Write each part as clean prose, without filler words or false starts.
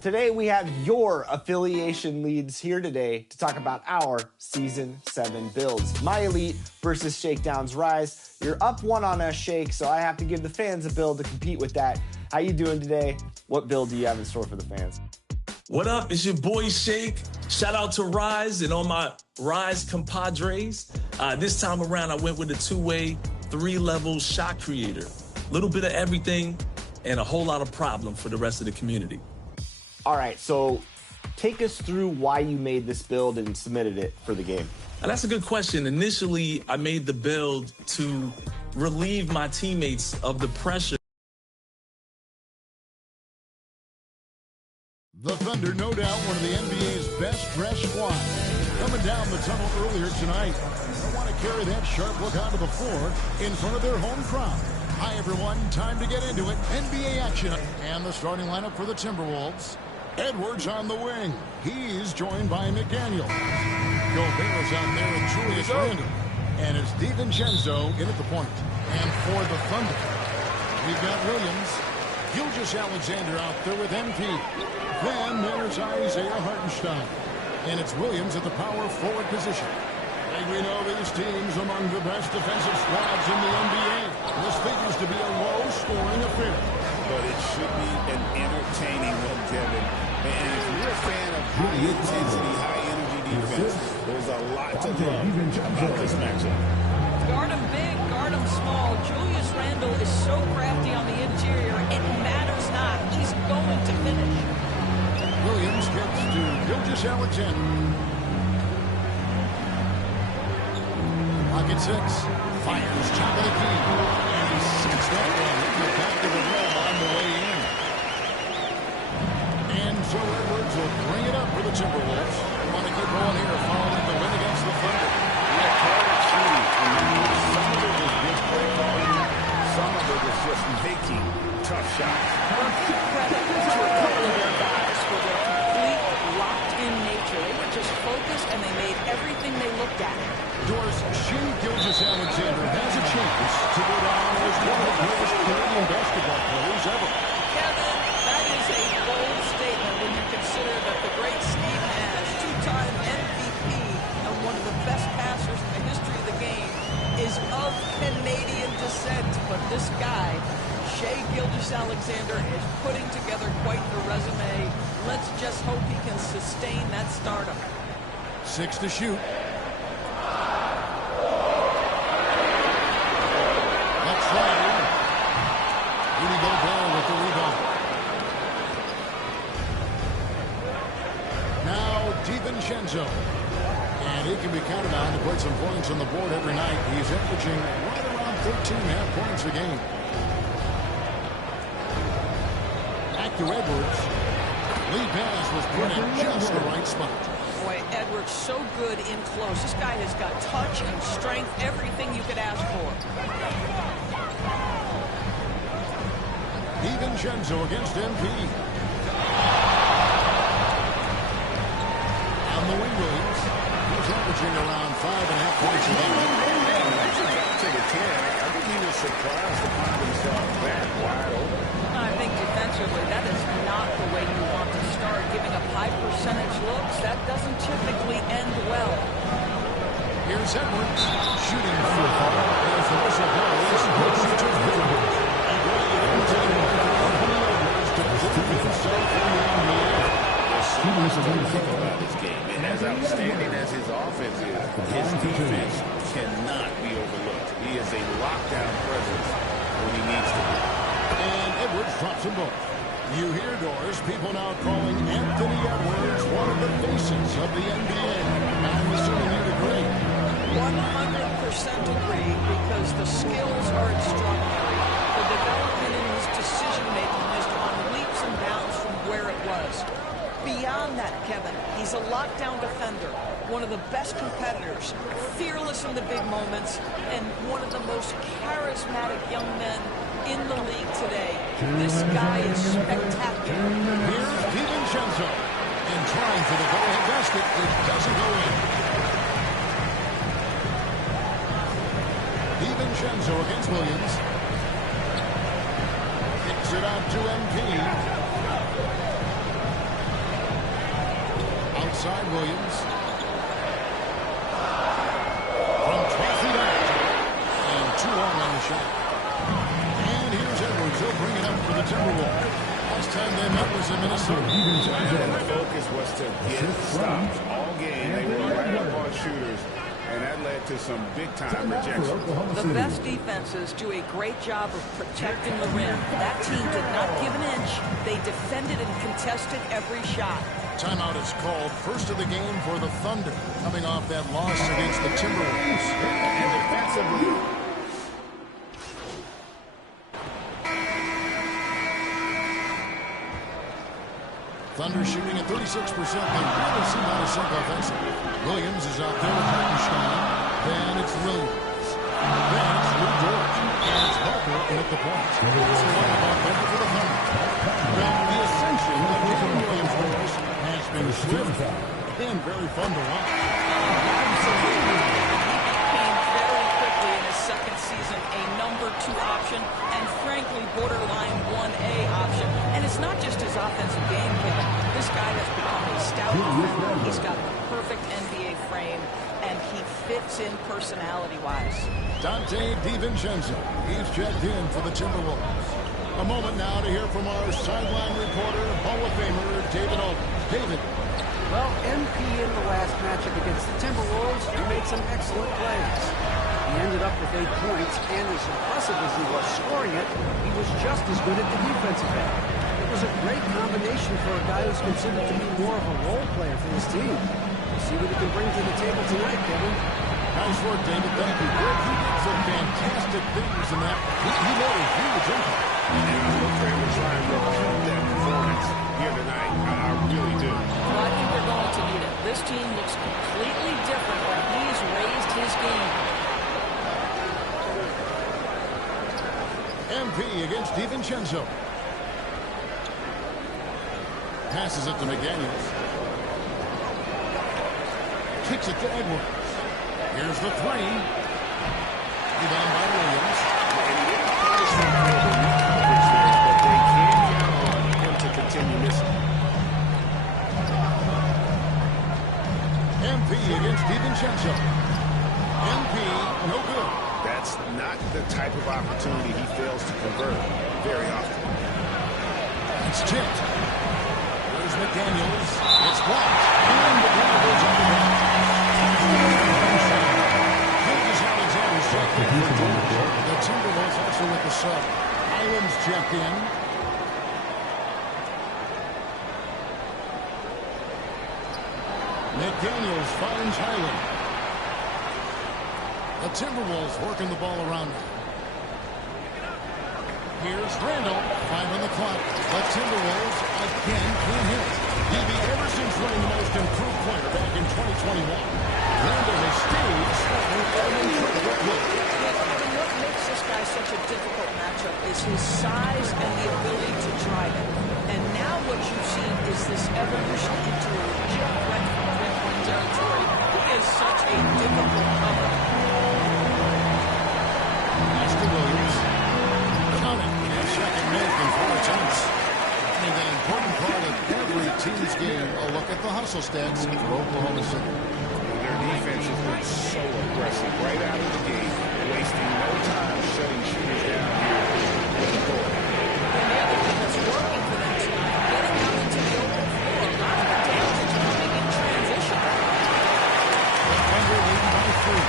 Today we have your affiliation leads here today to talk about our Season 7 builds. My Elite versus Shakedown's Rise. You're up one on us, Shake, so I have to give the fans a build to compete with that. How you doing today? What build do you have in store for the fans? What up? It's your boy Shake. Shout out to Rise and all my Rise compadres. This time around, I went with a two-way, three-level shot creator. Little bit of everything and a whole lot of problem for the rest of the community. All right, so take us through why you made this build and submitted it for the game. That's a good question. Initially, I made the build to relieve my teammates of the pressure. The Thunder, no doubt, one of the NBA's best-dressed squads. Coming down the tunnel earlier tonight. They want to carry that sharp look onto the floor in front of their home crowd. Hi, everyone. Time to get into it. NBA action. And the starting lineup for the Timberwolves. Edwards on the wing. He's joined by McDaniel. Gobert is out there with Julius Randle. And it's DiVincenzo in at the point. And for the Thunder, we've got Williams. Gilgeous-Alexander out there with MP. Then there's Isaiah Hartenstein. And it's Williams at the power forward position. And we know these teams among the best defensive squads in the NBA. This figures to be a low-scoring affair. But it should be an entertaining one, Kevin. And if you're a fan of high-intensity, high-energy defense, there's a lot to love about this matchup. Guard him big, guard him small. Julius Randle is so crafty on the interior, it matters not. He's going to finish. Williams gets to Gilgeous-Alexander. Pocket six. Fires top of the key. And he sets that one into the back of the rim on the way in. And so Edwards will bring it up for the Timberwolves. They want to keep going here following the win against the Thunder. Yeah, some of it was good play calling. Some of it was just making tough shots. Give credit to a couple of their guys for their complete locked-in nature. They were just focused and they made everything they looked at. Doris, Shea Gilgeous-Alexander has a chance to go down as one of the greatest Canadian basketball players ever. Kevin, that is a bold statement when you consider that the great Steve Nash, two-time MVP and one of the best passers in the history of the game, is of Canadian descent. But this guy, Shea Gilgeous-Alexander, is putting together quite the resume. Let's just hope he can sustain that stardom. 6 to shoot. Rudy Gobert with the rebound. Now DiVincenzo. And he can be counted on to put some points on the board every night. He's averaging right around 13.5 points a game. Back to Edwards. Lead pass was put in just the right spot. Boy, Edwards so good in close. This guy has got touch and strength, everything you could ask for. DiVincenzo against MP. On the wing, Williams. He's averaging around 5.5 points a game. Actually got to the 10. I think he was surprised to find himself that wide open. I think defensively, that is not the way you want to start. Giving up high percentage looks, that doesn't typically end well. Here's Edwards shooting for as the whistle blows. About his game, and as outstanding as his offense is, his defense cannot be overlooked. He is a lockdown presence when he needs to be. And Edwards drops them both. You hear, Doris, people now calling Anthony Edwards one of the faces of the NBA. I'm assuming you'd agree. 100% agree, because the skills are extraordinary. The development in his decision-making has gone leaps and bounds from where it was. Beyond that, Kevin, he's a lockdown defender, one of the best competitors, fearless in the big moments, and one of the most charismatic young men in the league today. This guy is spectacular. Here's DiVincenzo, and trying for the go-ahead basket. It doesn't go in. DiVincenzo against Williams. Kicks it out to MP. side, Williams. From 12 feet out. And 2 long on the shot. And here's Edwards. He'll bring it up for the Timberwolves. Last time they met was in Minnesota. And the focus was to get stops all game. They were right up on shooters, and that led to some big-time rejection. The best defenses do a great job of protecting the rim. That team did not give an inch. They defended and contested every shot. Timeout is called. First of the game for the Thunder, coming off that loss against the Timberwolves. And defensively, Thunder shooting at 36%. They really seem out of sync offensively. Williams is out there with Hartenstein. Then it's Williams. Then it's Lou George. And it's Parker at the point. It's the one about Parker for the Thunder. Well, the ascension of Kevin Williams has been swift and very fun to watch. Absolutely. He became very quickly in his second season a number 2 option and frankly borderline 1A option. And it's not just his offensive game, Kevin. This guy has become a stout defender. He's got the perfect NBA frame, and he fits in personality-wise. Dante DiVincenzo. He's checked in for the Timberwolves. A moment now to hear from our sideline reporter, Hall of Famer David Aldridge. David. Well, MP in the last matchup against the Timberwolves, he made some excellent plays. He ended up with 8 points, and as impressive as he was scoring it, he was just as good at the defensive end. It was a great combination for a guy who's considered to be more of a role player for this team. We'll see what he can bring to the table tonight, Kevin. Nice work, David. Thank you. He did some fantastic things in that. He made a huge impact. and I hope they will try and repeat that performance here tonight. I really do. Well, I think they're going to need it. This team looks completely different when he's raised his game. MP against DiVincenzo. Passes it to McDaniels. Kicks it to Edwards. Here's the three. Rebound by Williams. And he didn't punish them for the coverage there, but they can count on him to continue missing. MP against DiVincenzo. MP, no good. That's not the type of opportunity he fails to convert very often. It's tipped. There's McDaniels. It's blocked. And the ball goes on the ground. Alexander's checked in for George. The Timberwolves also with the sub. Island's checked in. McDaniels finds Highland. The Timberwolves working the ball around now. Here's Randall. 5 on the clock. The Timberwolves again can't hit. D.B. Everson's running the most improved player back in 2021. Randall has stayed slightly at an incredible clip. And what makes this guy such a difficult matchup is his size and the ability to drive it. And now what you've seen is this evolution into a legit threat from three-point territory. He is such a difficult cover. That's to Williams. Counting his second make in 4 attempts. And an important part of every team's game, a look at the hustle stats for Oklahoma City. Their defense has been so aggressive right out of the gate, wasting no time shutting shooters down here with authority. And the other thing that's working for them tonight, getting out into the open floor. A lot of the damage is coming in transition. Thunder leading by 3.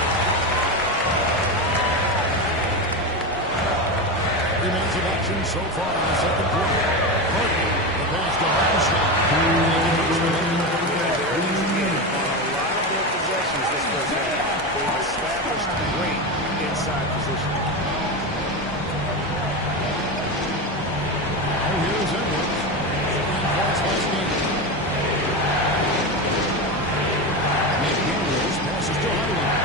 3 minutes of action so far in the second quarter. Harden, the pass to Hartenstein. This first half, they've established great inside position. Oh, here's Edwards. 15 points last game. McDaniels passes to Highland.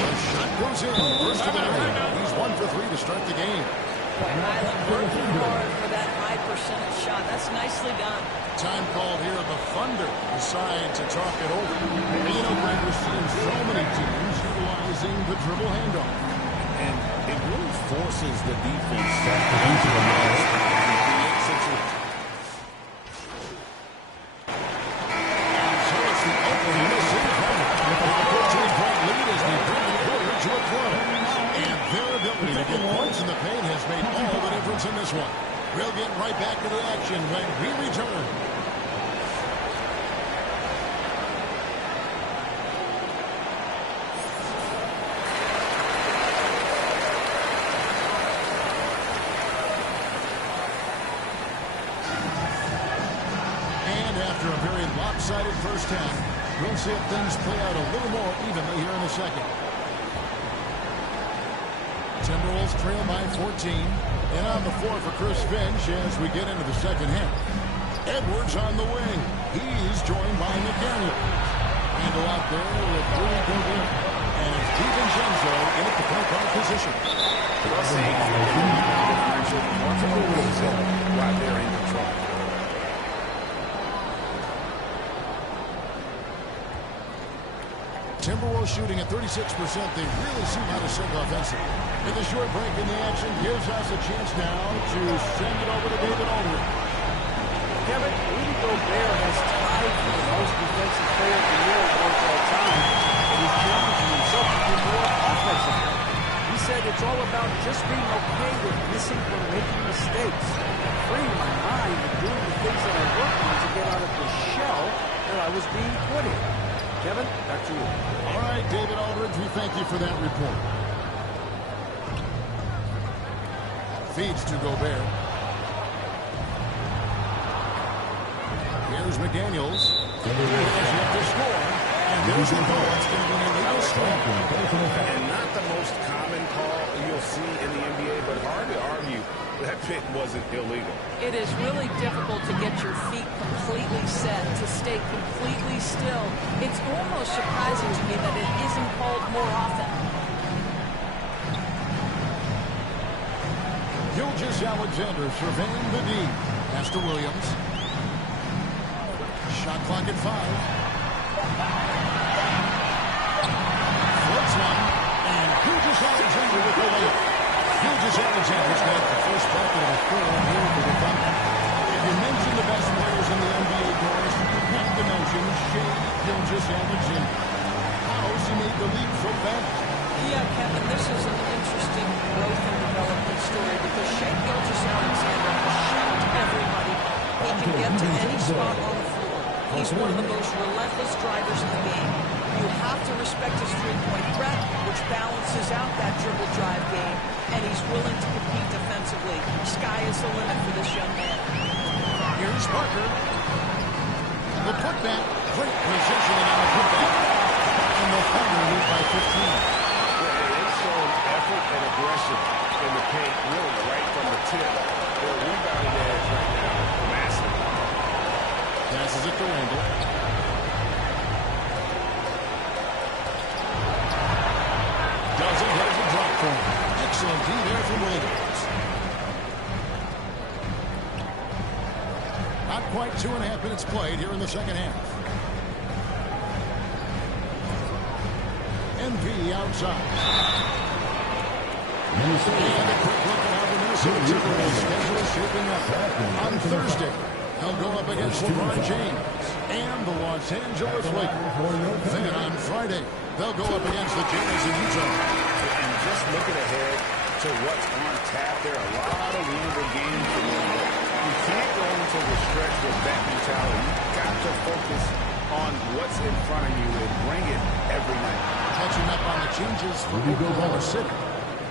The shot goes in. First of the night. He's 1 for 3 to start the game. Highland working hard for that high percentage shot. That's nicely done. Time called here. The Thunder decide to talk it over. And you know, Greg, we're seeing so many teams utilizing the dribble handoff. And it really forces the defense to into the most and create situations. possession when we return. After a very lopsided first half, we'll see if things play out a little more evenly here in the second. Timberwolves trail by 14. And on the floor for Chris Finch as we get into the second half. Edwards on the wing. He's joined by McDaniel. Handle out there with Rudy Gobert. And it's DiVincenzo in at the point guard position. Right there in control. Timberwolves shooting at 36%. They really seem how to sink offensively. And the short break in the action gives us a chance now to send it over to David Aldridge. Kevin, Rudy Gobert has tied for the most defensive player of the year awards all time. And he's challenging himself to do more offensively. He said it's all about just being okay with missing or making mistakes. Freeing my mind and doing the things that I worked on to get out of the shell that I was being put in. Kevin, back to you. All right, David Aldridge, we thank you for that report. Feeds to Gobert. Here's McDaniels. He has yet to score. And there's the goal. It's going to be an illegal strike. And not the most common call you'll see in the NBA, but hard to argue that pit wasn't illegal. It is really difficult to get your feet completely set, to stay completely still. It's almost surprising to me that it isn't called more often. Gilgeous-Alexander surveying the D. Pass to Williams. Shot clock at 5. Floats one. And Gilgeous-Alexander with the layup. Gilgeous-Alexander's got the first bucket of the third here for the Thunder. If you mention the best players in the NBA, Doris, you have to mention Shai Gilgeous-Alexander. How has he made the league so fast? Yeah, Kevin, this is an interesting growth and development story because Shai Gilgeous-Alexander has shocked everybody. He can get to any spot on the floor. He's one of the most relentless drivers in the game. You have to respect his three-point threat, which balances out that dribble drive game, and he's willing to compete defensively. Sky is the limit for this young man. Here's Parker. The putback. Great positioning on the putback. And the Thunder lead by 15. They've shown effort and aggression in the paint, really right from the tip. Their rebounding edge right now, massive. Passes it to Randall. Doesn't hit the drop for him. Excellent D there from Williams. Not quite 2.5 minutes played here in the second half. MP outside. And a quick look at how the Minnesota Timberwolves schedule is shaping up. On Thursday, they'll go up against LeBron James and the Los Angeles Lakers. Then on Friday, they'll go up against the Jazz in Utah. And just looking ahead to what's on tap, there are a lot of winnable games for them. You can't go into the stretch with that mentality. You've got to focus on what's in front of you and bring it every night. Catching up on the changes for Oklahoma City.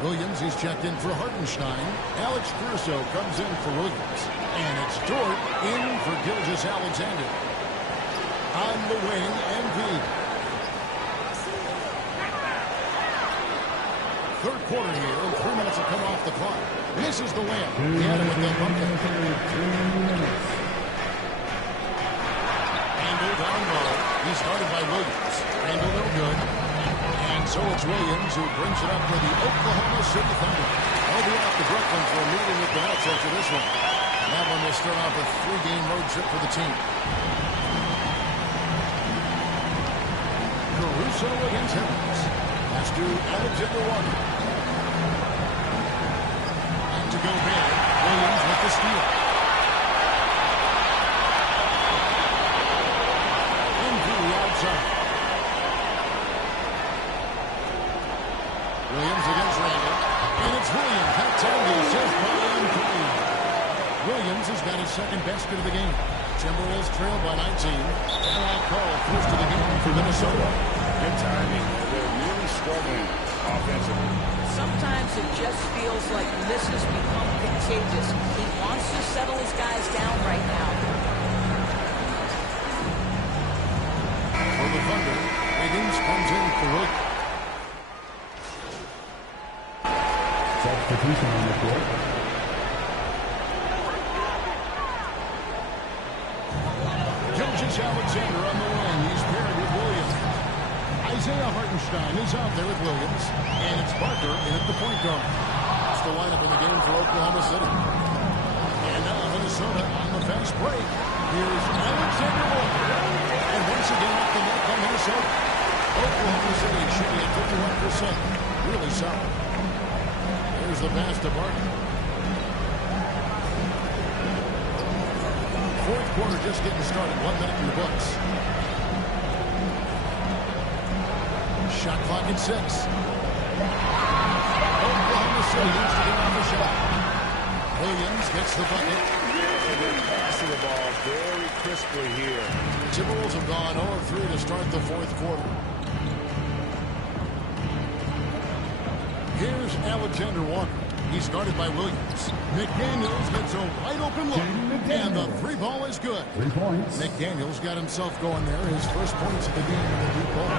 Williams, he's checked in for Hartenstein. Alex Caruso comes in for Williams. And it's Dort in for Gilgeous-Alexander. On the wing, MV. Third quarter here, and 3 minutes have come off the clock. Misses the layup. He had it with the bucket. Randall down low. He started by Williams. Randall no good. And so it's Williams who brings it up for the Oklahoma City Thunder. They'll be off to Brooklyn for a meeting with the Nets after this one. And that one will start off a 3-game road trip for the team. Caruso against Harris. Pass to Alexander Walker. Back to Gobert. Williams with the steal. Into the outside. Williams against Randall. And it's Williams. That time he says by Williams has got his second basket of the game. Timberwolves trail by 19. Timeout call first of the game for Minnesota. Good timing. They're really struggling offensively. Sometimes it just feels like misses become contagious. He wants to settle his guys down right now. For the Thunder, Higgins comes in for Williams. Substitution on the court. Gilgeous Alexander on the wing. He's paired with Williams. Isaiah Hartenstein is out there with Williams. And it's Parker in at the point guard. That's the lineup in the game for Oklahoma City. And now Minnesota on the fast break. Here's Alexander Walker. And once again off the mark by Minnesota. Oklahoma City shooting at 51%. Really solid. Here's the pass to Parker. Fourth quarter just getting started. 1 minute in the books. Shot clock at 6. Oklahoma City needs to get off the shot. Williams gets the bucket. They're passing the ball very crisply here. Timberwolves have gone 0-3 to start the fourth quarter. Here's Alexander Walker. He's guarded by Williams. McDaniels gets a wide open look. And the three ball is good. 3 points. McDaniels got himself going there. His first points of the game in the deep ball.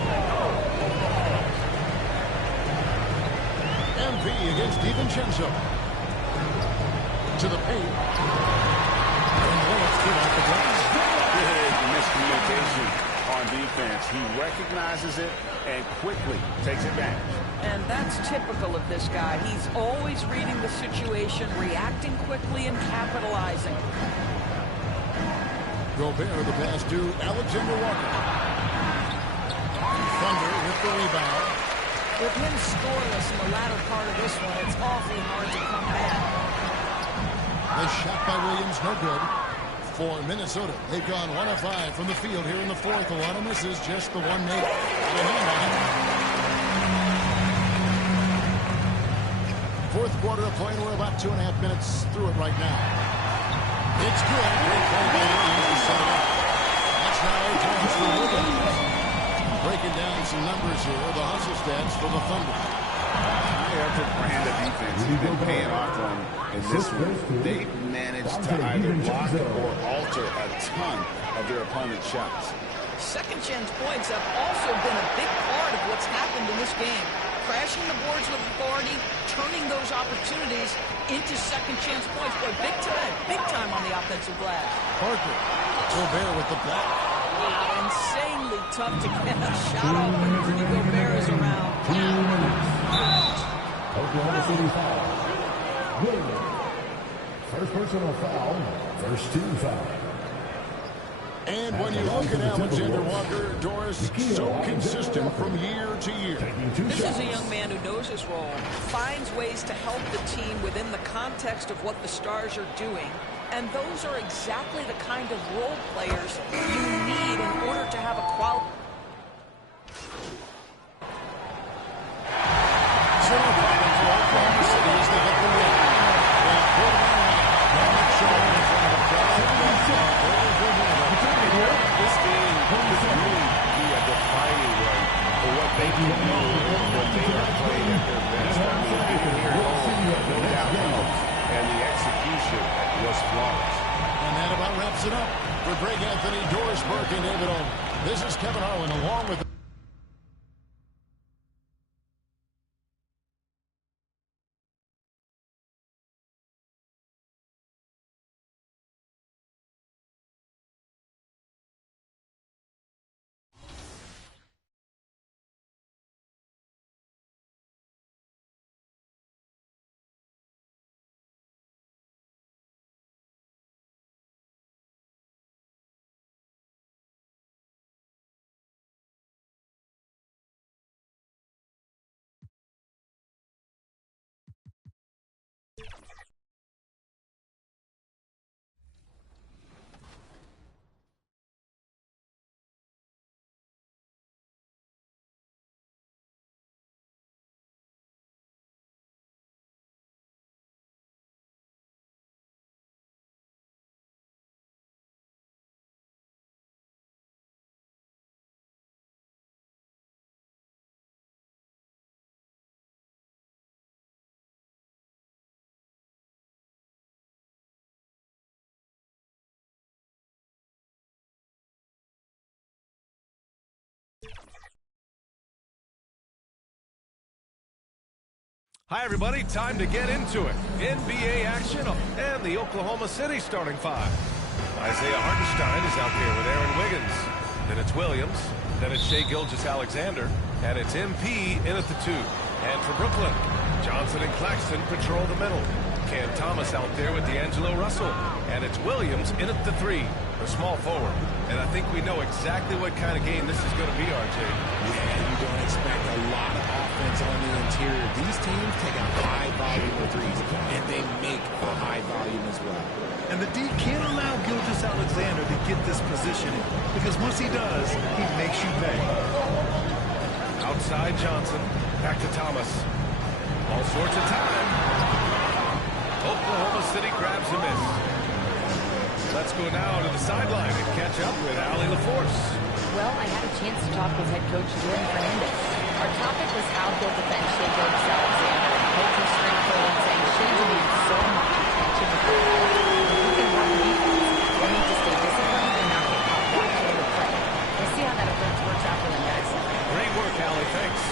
MP against DiVincenzo. To the paint. And Willis get out the glass. Big miscommunication on defense. He recognizes it and quickly takes advantage. And that's typical of this guy. He's always reading the situation, reacting quickly, and capitalizing. Gobert the pass to Alexander Walker. Thunder with the rebound. With him scoreless in the latter part of this one, it's awfully hard to come back. The shot by Williams, no good. For Minnesota, they've gone 1 of 5 from the field here in the fourth. A lot of misses, just the one made. Fourth quarter of play, we're about 2.5 minutes through it right now. It's good. Great play by Williams to set it up. That's now 8 points for Williams. Breaking down some numbers here, the hustle stats for the Thunder. Their brand of defense has been paying off on in this one. They've managed to either block or alter a ton of their opponent's shots. Second chance points have also been a big part of what's happened in this game. Crashing the boards with authority, turning those opportunities into second chance points. Boy, big time on the offensive glass. Parker, Gobert with the block. Wow, insanely tough to get a shot off when Rudy Gobert is around. 2 minutes. Oklahoma City foul. Williams. First personal foul. First team foul. And when you look at Alexander Walker, Doris, so consistent from year to year. This is a young man who knows his role, finds ways to help the team within the context of what the Stars are doing, and those are exactly the kind of role players you need in order to have a quality. Zero problem for Oklahoma City as they get the win. And put it on. Not showing in front of the crowd. This game could really be a defining one for what they can do when they are playing at their best. I mean, being here at home, no doubt helps, and the execution was flawless. And that about wraps it up. For Greg Anthony, Doris Burke, and David Owen, this is Kevin Harlan along with Hi, everybody. Time to get into it. NBA action and the Oklahoma City starting five. Isaiah Hartenstein is out there with Aaron Wiggins. Then it's Williams. Then it's Shai Gilgeous-Alexander. And it's MP in at the 2. And for Brooklyn, Johnson and Claxton patrol the middle. Cam Thomas out there with D'Angelo Russell. And it's Williams in at the 3, the small forward. And I think we know exactly what kind of game this is going to be, RJ. Yeah, you don't expect a lot of offense on the interior. These teams take a high volume of threes, and they make a high volume as well. And the D can't allow Gilgeous-Alexander to get this positioning, because once he does, he makes you pay. Outside Johnson, back to Thomas. All sorts of time. Oklahoma City grabs a miss. Let's go now to the sideline and catch up with Allie LaForce. Well, I had a chance to talk with head coach Jordan Fernandez. Our topic was how he'll defend Shai Gilgeous-Alexander. Coach was straightforward, saying Shai demands so much attention with the ball. If we can run the defense, we'll need to stay disciplined and not get caught watching the play. We'll see how that approach works out for them, guys. Great work, Allie. Thanks.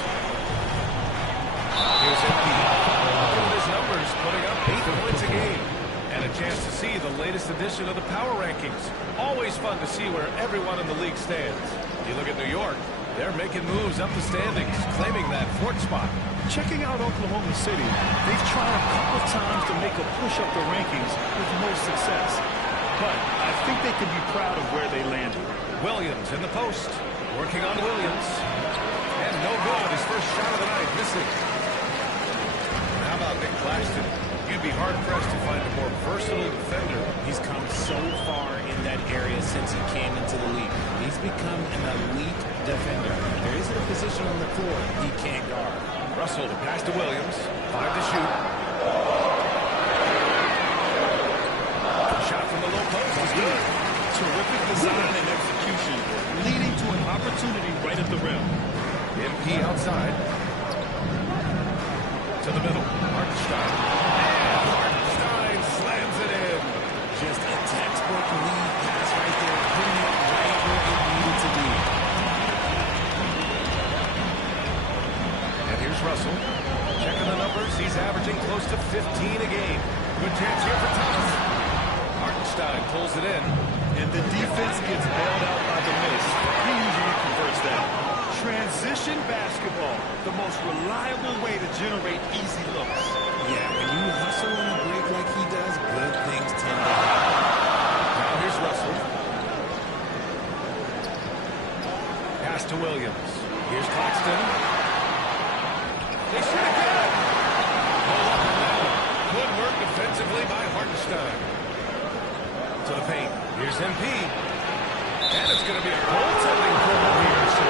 Here's MP. Look at his numbers, putting up 8 points a game. And a chance to see the latest edition of the power rankings. Always fun to see where everyone in the league stands. You look at New York, they're making moves up the standings, claiming that 4th spot. Checking out Oklahoma City, they've tried a couple of times to make a push up the rankings with no success. But I think they can be proud of where they landed. Williams in the post, working on Williams. And no good, his first shot of the night, missing. How about Nick Claxton? You'd be hard-pressed to find a more versatile defender. He's come so far in that area since he came into the league. He's become an elite defender. There isn't a position on the floor he can't guard. Russell to pass to Williams. 5 to shoot. Shot from the low post is good. Terrific design and execution, leading to an opportunity right at the rim. MP outside. To the middle. Hartenstein. Hartenstein slams it in. Just a textbook lead pass right there, putting it right where it needed to be. And here's Russell. Checking the numbers. He's averaging close to 15 a game. Good chance here for Thomas. Hartenstein pulls it in. And the defense gets bailed out by the miss. He usually converts that. Transition basketball, the most reliable way to generate easy looks. Yeah, when you hustle on a break like he does, good things tend to happen. Now here's Russell. Pass to Williams. Here's Claxton. They shoot again. Pull up and down. Good work defensively by Hartenstein. To the paint. Here's MP. And it's going to be a goaltending corner here. So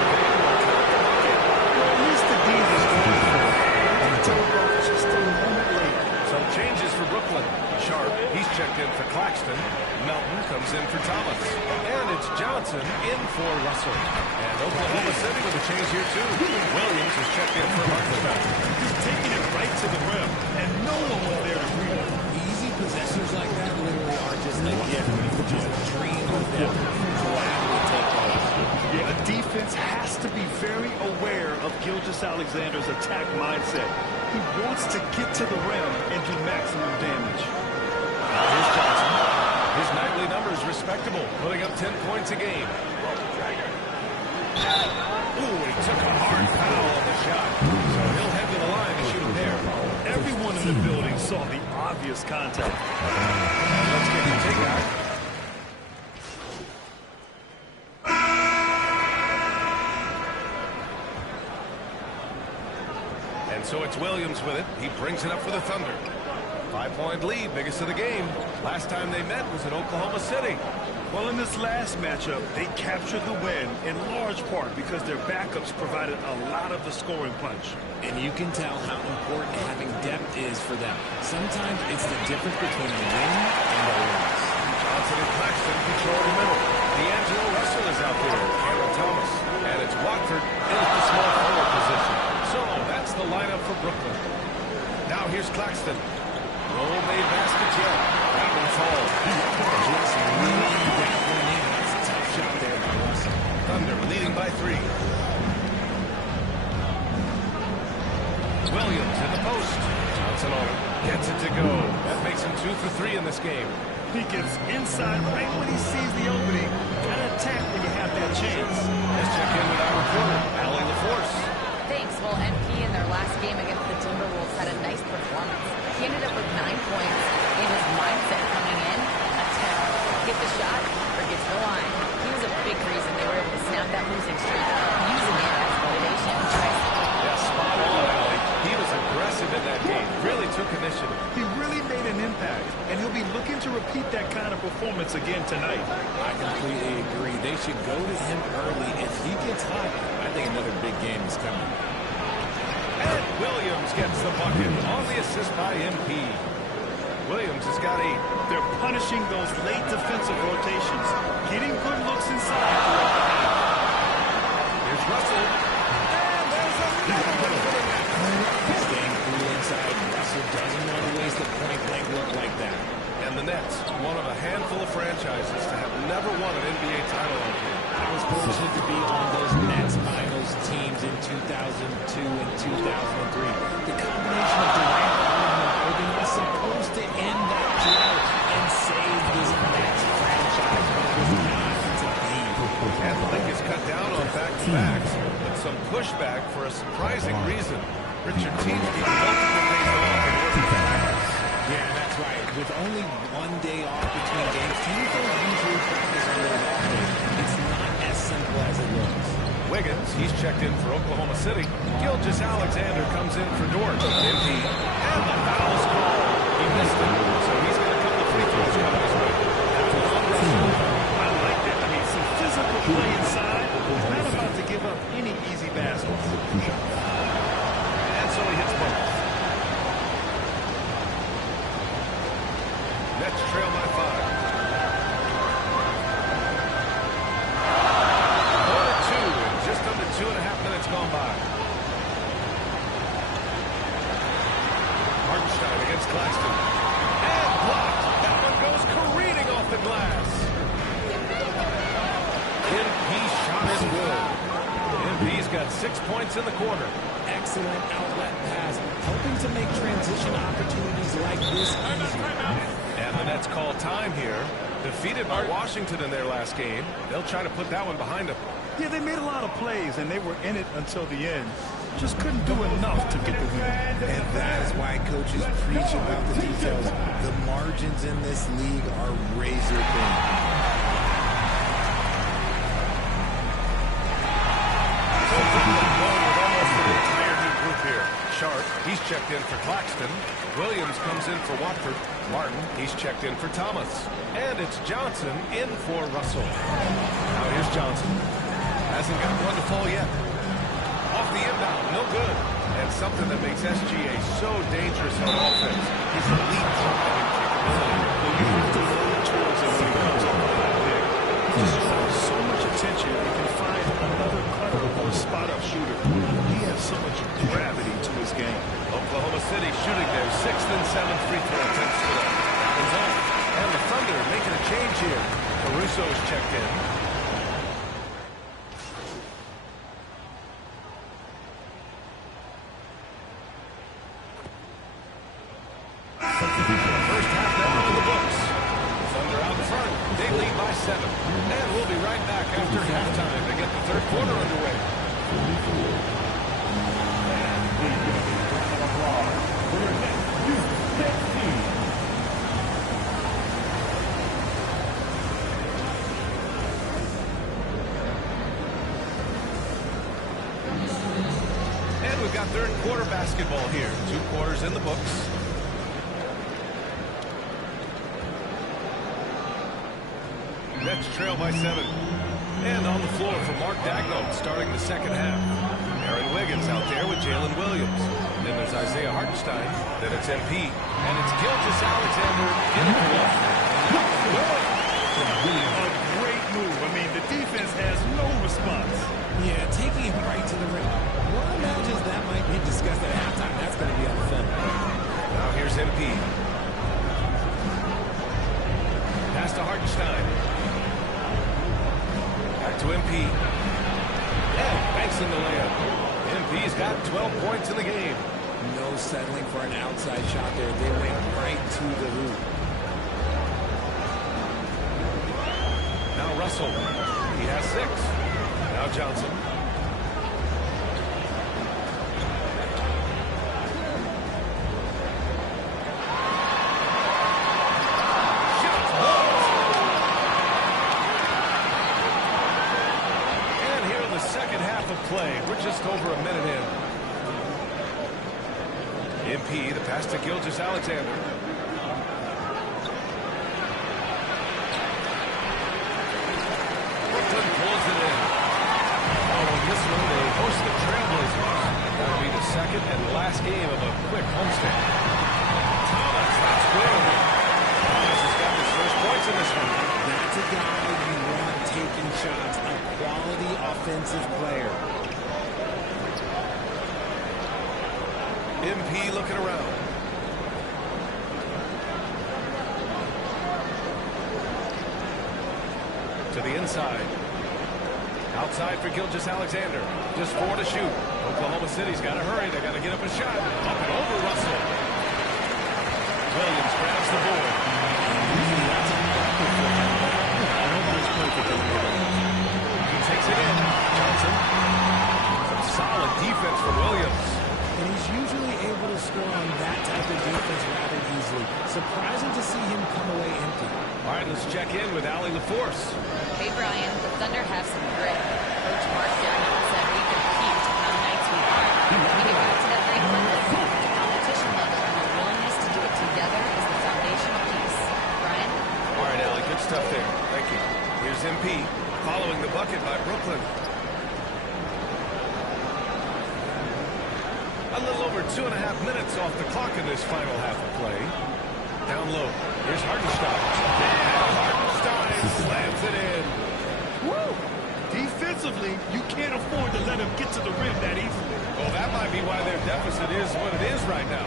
at least the D is going for it. And the telegraph just a moment late. Some changes for Brooklyn. Sharp, he's checked in for Claxton. Melton comes in for Thomas. And it's Johnson in for Russell. And Oklahoma City with a change here too. Williams is checked in for Hartenstein. He's taking it right to the rim, and no one was there to greet him. Easy possessions like that literally are just a gift. Just dream of them. Gladly take those. Yeah, the defense has to be very aware of Gilgeous-Alexander's attack mindset. He wants to get to the rim and do maximum damage. Here's Johnson. His nightly numbers respectable, putting up 10 points a game. Ooh, he took a hard foul on the shot. So he'll head to the line to shoot him there. Everyone in the building saw the obvious contact. Let's get the takeout. And so it's Williams with it. He brings it up for the Thunder. 5-point lead, biggest of the game. Last time they met was in Oklahoma City. Well, in this last matchup, they captured the win in large part because their backups provided a lot of the scoring punch. And you can tell how important having depth is for them. Sometimes it's the difference between a win and a loss. Johnson and Claxton control the middle. D'Angelo Russell is out there. Cameron Thomas. And it's Watford in the small forward position. So that's the lineup for Brooklyn. Now here's Claxton. Roll made basket yet. That one falls. Just really that one in. That's a tough shot there by Russell. Thunder leading by 3. Williams in the post. Johnson on it. Gets it to go. That makes him 2 for 3 in this game. He gets inside right when he sees the opening. Gotta attack when you have that chance. Let's check in with our reporter, Allie LaForce. Thanks. Well, MP in their last game against the Timberwolves had a nice performance. He ended up with 9 points in his mindset coming in. Attack, get the shot, or get to the line. He was a big reason they were able to snap that losing streak, using it as motivation. Yeah, spot on, Allie. He was aggressive in that game. Really took initiative. He really made an impact, and he'll be looking to repeat that kind of performance again tonight. I completely agree. They should go to him early. If he gets hot, I think another big game is coming. And Williams gets the bucket on the assist by MP. Williams has got 8. They're punishing those late defensive rotations, getting good looks inside throughout the half. Here's Russell. And there's another one for the Nets. Staying cool inside. Russell doesn't want to waste a point-blank look like that. And the Nets, one of a handful of franchises to have never won an NBA title on here. I was fortunate to be on those Nets finals teams in 2002 and 2003. The combination of Durant and Irving was supposed to end that drought and save this Nets franchise, but it was not to be. And the league is cut down on back-to-backs, but some pushback for a surprising reason. Richard teams keep multiple days off in order to practice. Yeah, that's right. With only 1 day off between games, teams don't usually practice on those off days. It's not as simple as it looks. Wiggins, he's checked in for Oklahoma City. Gilgeous-Alexander comes in for Dort. Empty. And the foul's called. He missed it, so he's got a couple of free throws coming his way. That's a long run. I like that. I mean, some physical play inside. He's not about to give up any easy baskets. And so he hits both. Nets trail by 5. Just under 2.5 minutes gone by. Hartenstein against Claxton. And blocked. That one goes careening off the glass. MP's shot is good. MP's got 6 points in the quarter. Excellent outlet pass, helping to make transition opportunities like this easier. And the Nets call time here. Defeated by Washington in their last game. They'll try to put that one behind them. Yeah, they made a lot of plays, and they were in it until the end. Just couldn't do enough to get the win. And that is why coaches preach about the details. The margins in this league are razor thin. Sharp, he's checked in for Claxton. Williams comes in for Watford. Martin, he's checked in for Thomas. And it's Johnson in for Russell. Now here's Johnson. Hasn't got one to fall yet. Off the inbound, no good. And something that makes SGA so dangerous on offense. His elite driving capability. You have to lean towards him when he comes off the pick. He just draws so much attention, he can find another cutter or spot-up shooter. He has so much gravity to his game. Oklahoma City shooting their 6th and 7th free throw attempts today. That one's off. And the Thunder making a change here. Caruso is checked in. First half now in the books. Thunder out in front. They lead by 7. And we'll be right back after halftime to get the third quarter underway. And we've got third quarter basketball here. 2 quarters in the books. Nets trail by 7. And on the floor for Mark Daigneault starting the second half. Aaron Wiggins out there with Jalen Williams. Then there's Isaiah Hartenstein. Then it's MP. And it's Gilgeous-Alexander in for one. A great move. I mean, the defense has no response. Yeah, taking it right to the rim. One imagines that might be discussed at halftime. That's going to be on the film. Now here's MP. Pass to Hartenstein. Back to MP. And banks in the layup. MP's got 12 points in the game. No settling for an outside shot there. They went right to the hoop. Now Russell. He has 6. Now Johnson. And here in the second half of play, we're just over a minute in. MP, the pass to Gilgeous-Alexander. Brooklyn pulls it in. Following this one, they host the Trailblazers. That'll be the second and last game of a quick homestand. Thomas, that's good. Thomas has got his first points in this one. That's a guy you want taking shots, a quality offensive player. MP looking around. To the inside. Outside for Gilgeous-Alexander. Just 4 to shoot. Oklahoma City's got to hurry. They got to get up a shot. Up and over Russell. Williams grabs the board. He takes it in. Johnson. Some solid defense for Williams. And he's usually able to score on that type of defense rather easily. Surprising to see him come away empty. All right, let's check in with Allie LaForce. Hey, Brian, the Thunder have some grit. Coach Mark Darnell said we compete, and on nights we aren't. We get back to that great level. The competition level and the willingness to do it together is the foundational piece. Brian? All right, Allie, good stuff there. Thank you. Here's MP following the bucket by Brooklyn. A little over 2.5 minutes off the clock in this final half of play. Down low. Here's Hartenstein. And Hartenstein slams it in. Woo! Defensively, you can't afford to let him get to the rim that easily. Well, that might be why their deficit is what it is right now.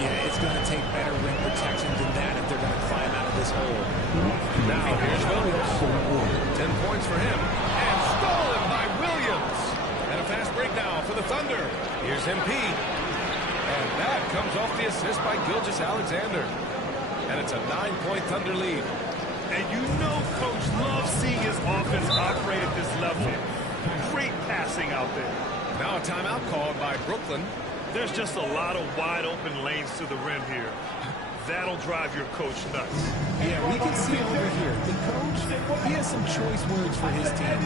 Yeah, it's going to take better rim protection than that if they're going to climb out of this hole. Now here's Williams. 10 points for him. And stolen by Williams. And a fast break now for the Thunder. Here's MP. And that comes off the assist by Gilgeous-Alexander. And it's a 9-point Thunder lead. And you know Coach loves seeing his offense operate at this level. Great passing out there. Now a timeout called by Brooklyn. There's just a lot of wide open lanes to the rim here. That'll drive your coach nuts. Yeah, we can see over here. The coach, he has some choice words for his team.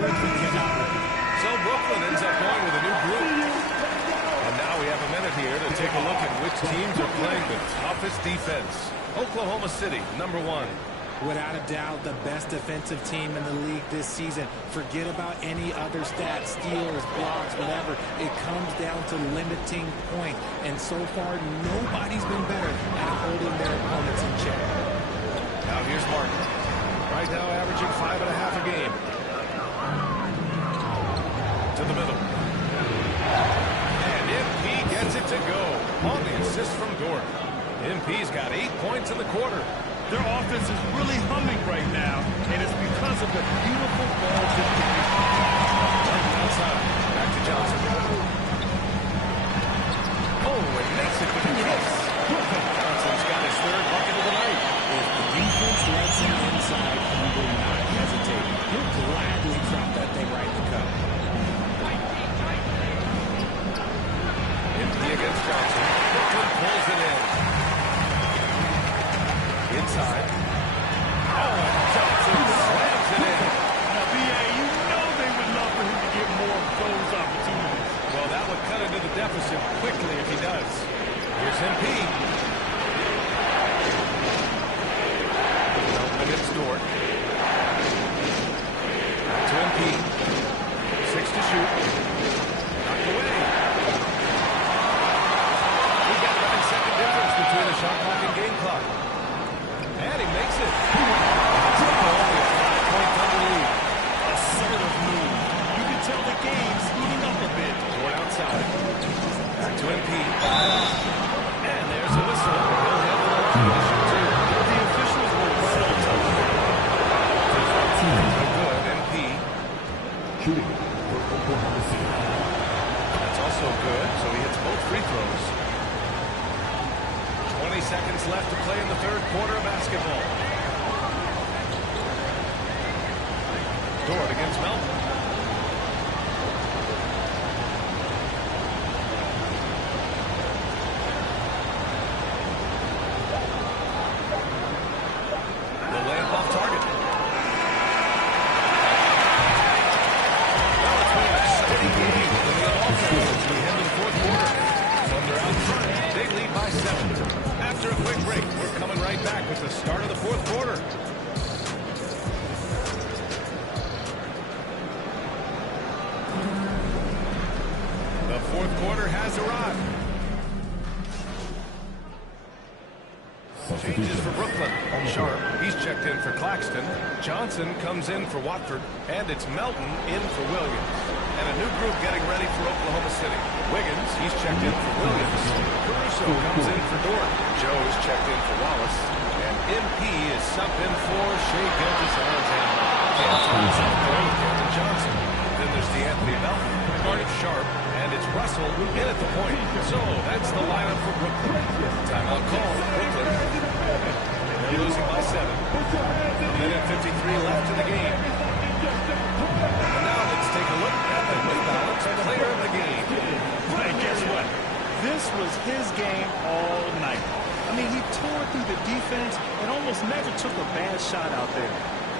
Words we cannot repeat. So Brooklyn ends up going with a new group. And now we have a minute here to take a look at which teams are playing the toughest defense. Oklahoma City, number 1. Without a doubt, the best defensive team in the league this season. Forget about any other stats, steals, blocks, whatever. It comes down to limiting points. And so far, nobody's been better at holding their opponents in check. Now here's Martin. Right now averaging 5.5 a game. To the middle. And MP gets it to go on the assist from Dort. MP's got 8 points in the quarter. Their offense is really humming right now, and it's because of the beautiful ball distribution. Outside. Back to Johnson. Oh, and makes it with a kiss. Johnson's got his 3rd bucket of the night. If the defense lets him inside, he will not hesitate. He'll gladly drop that thing right in the cup. MP against Johnson. Brooklyn pulls it in. Inside. Oh, and Johnson slams it in. Now, B.A., you know they would love for him to get more of those opportunities. Well, that would cut into the deficit quickly if he does. Here's MP. Against Dort. Back to MP. 6 to shoot. Knocked away. We got 9-second difference between the shot clock and game clock. And he makes it. It's only a 5-point Thunder lead. Assertive move. You can tell the game's heating up a bit. Dort outside. Back to MP. And there's a whistle. He'll handle the regulation too. The officials were right on top of it. No good. MP. Shooting for Oklahoma City. also good, so he hits both free throws. 20 seconds left to play in the third quarter of basketball. Dort against Melton. The layup off target. Well, it's been a steady game for the offense as we head to the fourth quarter. Thunder out front. They lead by 7. After a quick break, we're coming right back with the start of the fourth quarter. The fourth quarter has arrived. Changes for Brooklyn. Sharp, he's checked in for Claxton. Johnson comes in for Watford. And it's Melton in for Williams. And a new group getting ready for Oklahoma City. Wiggins, he's checked in for Williams. Caruso comes in for Dort. Joe is checked in for Wallace. And MP is subbed in for Shea Gilgeous-Alexander. Cameron Johnson. Then there's DeAnthony Melton. Guarded Sharp. And it's Russell in at the point. So that's the lineup for Brooklyn. Timeout call. Brooklyn. They're losing by 7. A minute 53 left in the game. And now let's take a look at the most balanced player of the game. Hey, guess what? This was his game all night. I mean, he tore through the defense and almost never took a bad shot out there.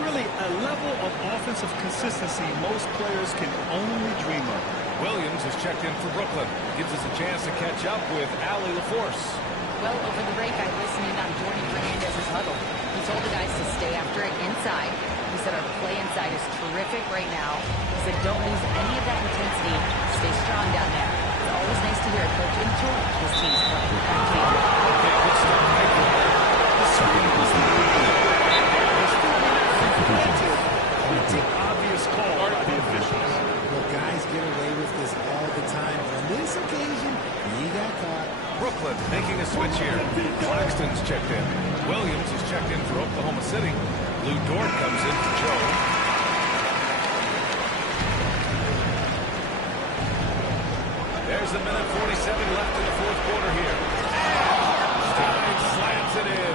Really, a level of offensive consistency most players can only dream of. Williams is checked in for Brooklyn. Gives us a chance to catch up with Allie LaForce. Well, over the break, I listened in on Jordan Fernandez's huddle. He told the guys to stay after it inside. He said our play inside is terrific right now. He said don't lose any of that intensity. Stay strong down there. It's always nice to hear a coach enjoy his team's play. Okay, good start right there. The screen was the obvious call by the officials. Well, guys get away with this all the time. On this occasion, he got caught. Brooklyn making a switch here. Claxton's checked in. Williams is checked in for Oklahoma City. Lou Dort comes in for Joe. There's a minute 47 left in the fourth quarter here. Stein slams it in.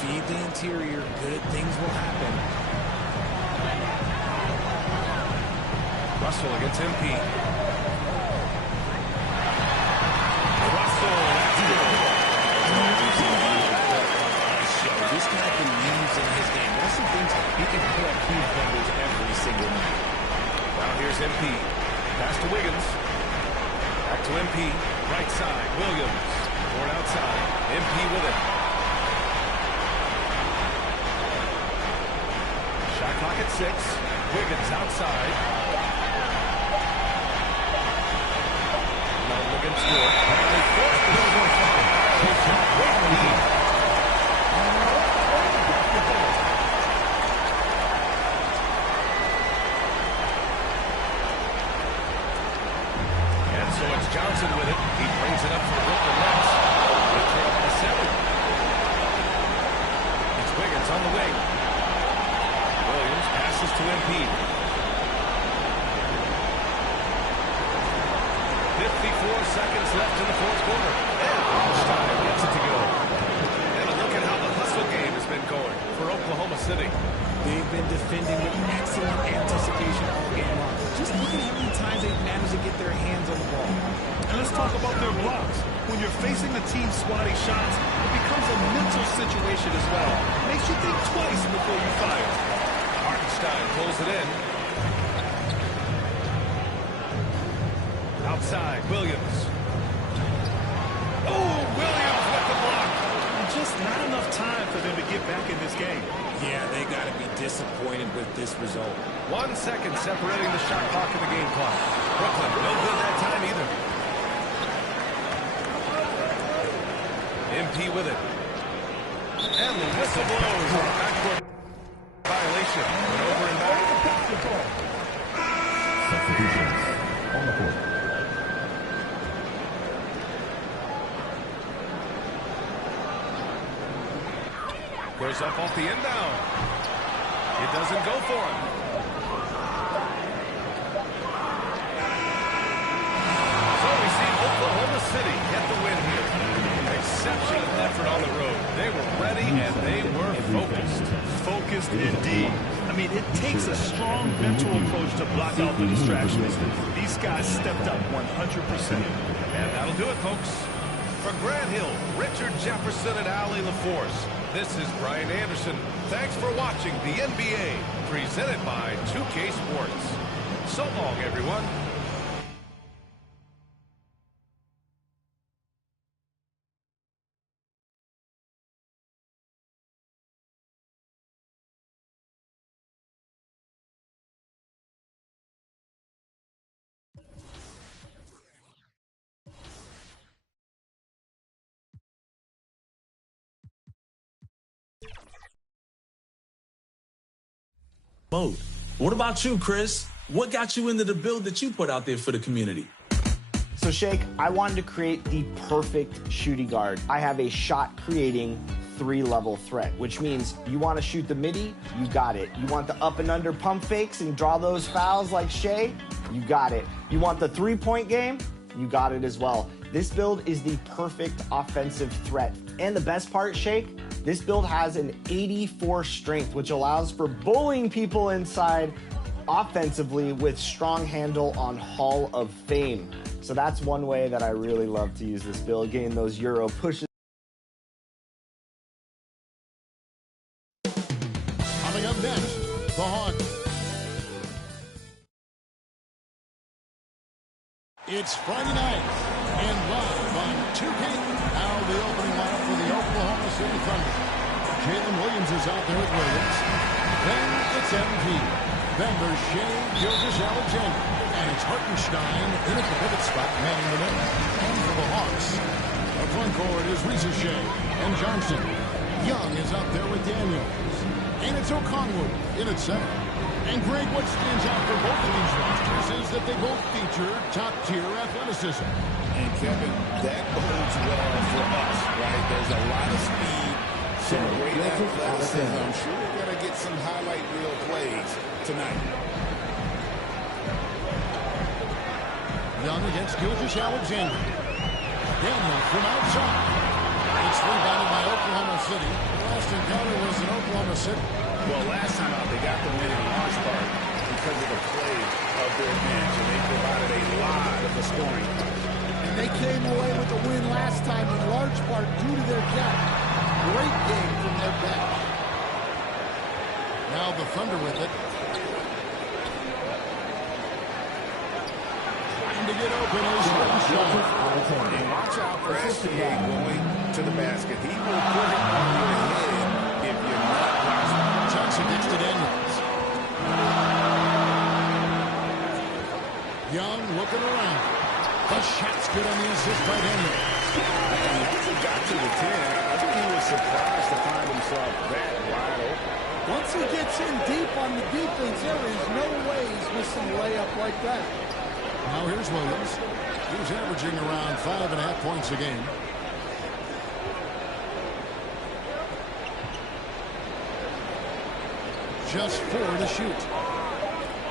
Feed the interior. Good things will happen. Russell against MP. Russell, that's good. This guy believes in his game. That's some things he can put up huge numbers every single night. Now here's MP. Pass to Wiggins. Back to MP. Right side. Williams. Toward outside. MP with it. Shot clock at 6. Wiggins outside. Melton against Dort. They forced it over. And so it's Johnson with it. He brings it up for the Brooklyn Nets. They trail by 7. It's Wiggins on the wing. Williams passes to MP. 54 seconds left in the fourth quarter. And Stein gets it to go. And a look at how the hustle game has been going for Oklahoma City. They've been defending with excellent anticipation all game long. Just look at how many times they've managed to get their hands on the ball. And let's talk about their blocks. When you're facing a team swatting shots, it becomes a mental situation as well. Makes you think twice before you fire. Hartenstein pulls it in. Outside, Williams. Oh, Williams with the block. And just not enough time for them to get back in this game. Yeah, they got to be disappointed with this result. 1 second separating the shot clock and the game clock. Brooklyn, no good that time either. MP with it. And the whistle blows on a backcourt violation. Went over and back. Substitutions on the court. Goes up off the inbound. It doesn't go for him. So we see And they were focused. Focused indeed. I mean, it takes a strong mental approach to block out the distractions. These guys stepped up 100%. And that'll do it, folks. For Grant Hill, Richard Jefferson, and Allie LaForce, this is Brian Anderson. Thanks for watching the NBA, presented by 2K Sports. So long, everyone. Mode. What about you, Chris? What got you into the build that you put out there for the community? So Shake, I wanted to create the perfect shooting guard. I have a shot creating 3-level threat, which means you want to shoot the midi, you got it. You want the up and under pump fakes and draw those fouls like Shea, you got it. You want the 3-point game, you got it as well. This build is the perfect offensive threat. And the best part, Shake, this build has an 84 strength, which allows for bullying people inside offensively with strong handle on Hall of Fame. So that's one way that I really love to use this build, getting those Euro pushes. Coming up next, the Hawks. It's Friday night, and live on 2K. Now the opening lineup for the Oklahoma City Thunder. Jalen Williams is out there with Williams. Then it's MP. Then there's Shea Gilgeous-Alexander. And it's Hartenstein in at the pivot spot, manning the net. And for the Hawks, the front court is Shea and Johnson. Young is out there with Daniels. And it's O'Connell in at center. And Greg, what stands out for both of these rosters is that they both feature top-tier athleticism. And Kevin, that bodes well for us, right? There's a lot of speed, some great athleticism. I'm sure we're going to get some highlight reel plays tonight. Young against Gilgeous-Alexander. Daniel from outside. It's rebounded by Oklahoma City. The last encounter was in Oklahoma City. Well, last time out, they got the win in large part because of the play of their bench, and they provided a lot of the scoring. And they came away with the win last time in large part due to their depth. Great game from their bench. Now the Thunder with it. Trying to get open is Hartenstein. And watch out for SGA going to the basket. He will put it on your head if you're not watching. Johnson gets to Daniels. Young looking around. The shot's good on the assist by Daniels. And once he got to the 10, I think he was surprised to find himself that wide open. Once he gets in deep on the defense, there is no way he's missing a layup like that. Now here's Williams. He's averaging around 5.5 points a game. Just 4 to shoot.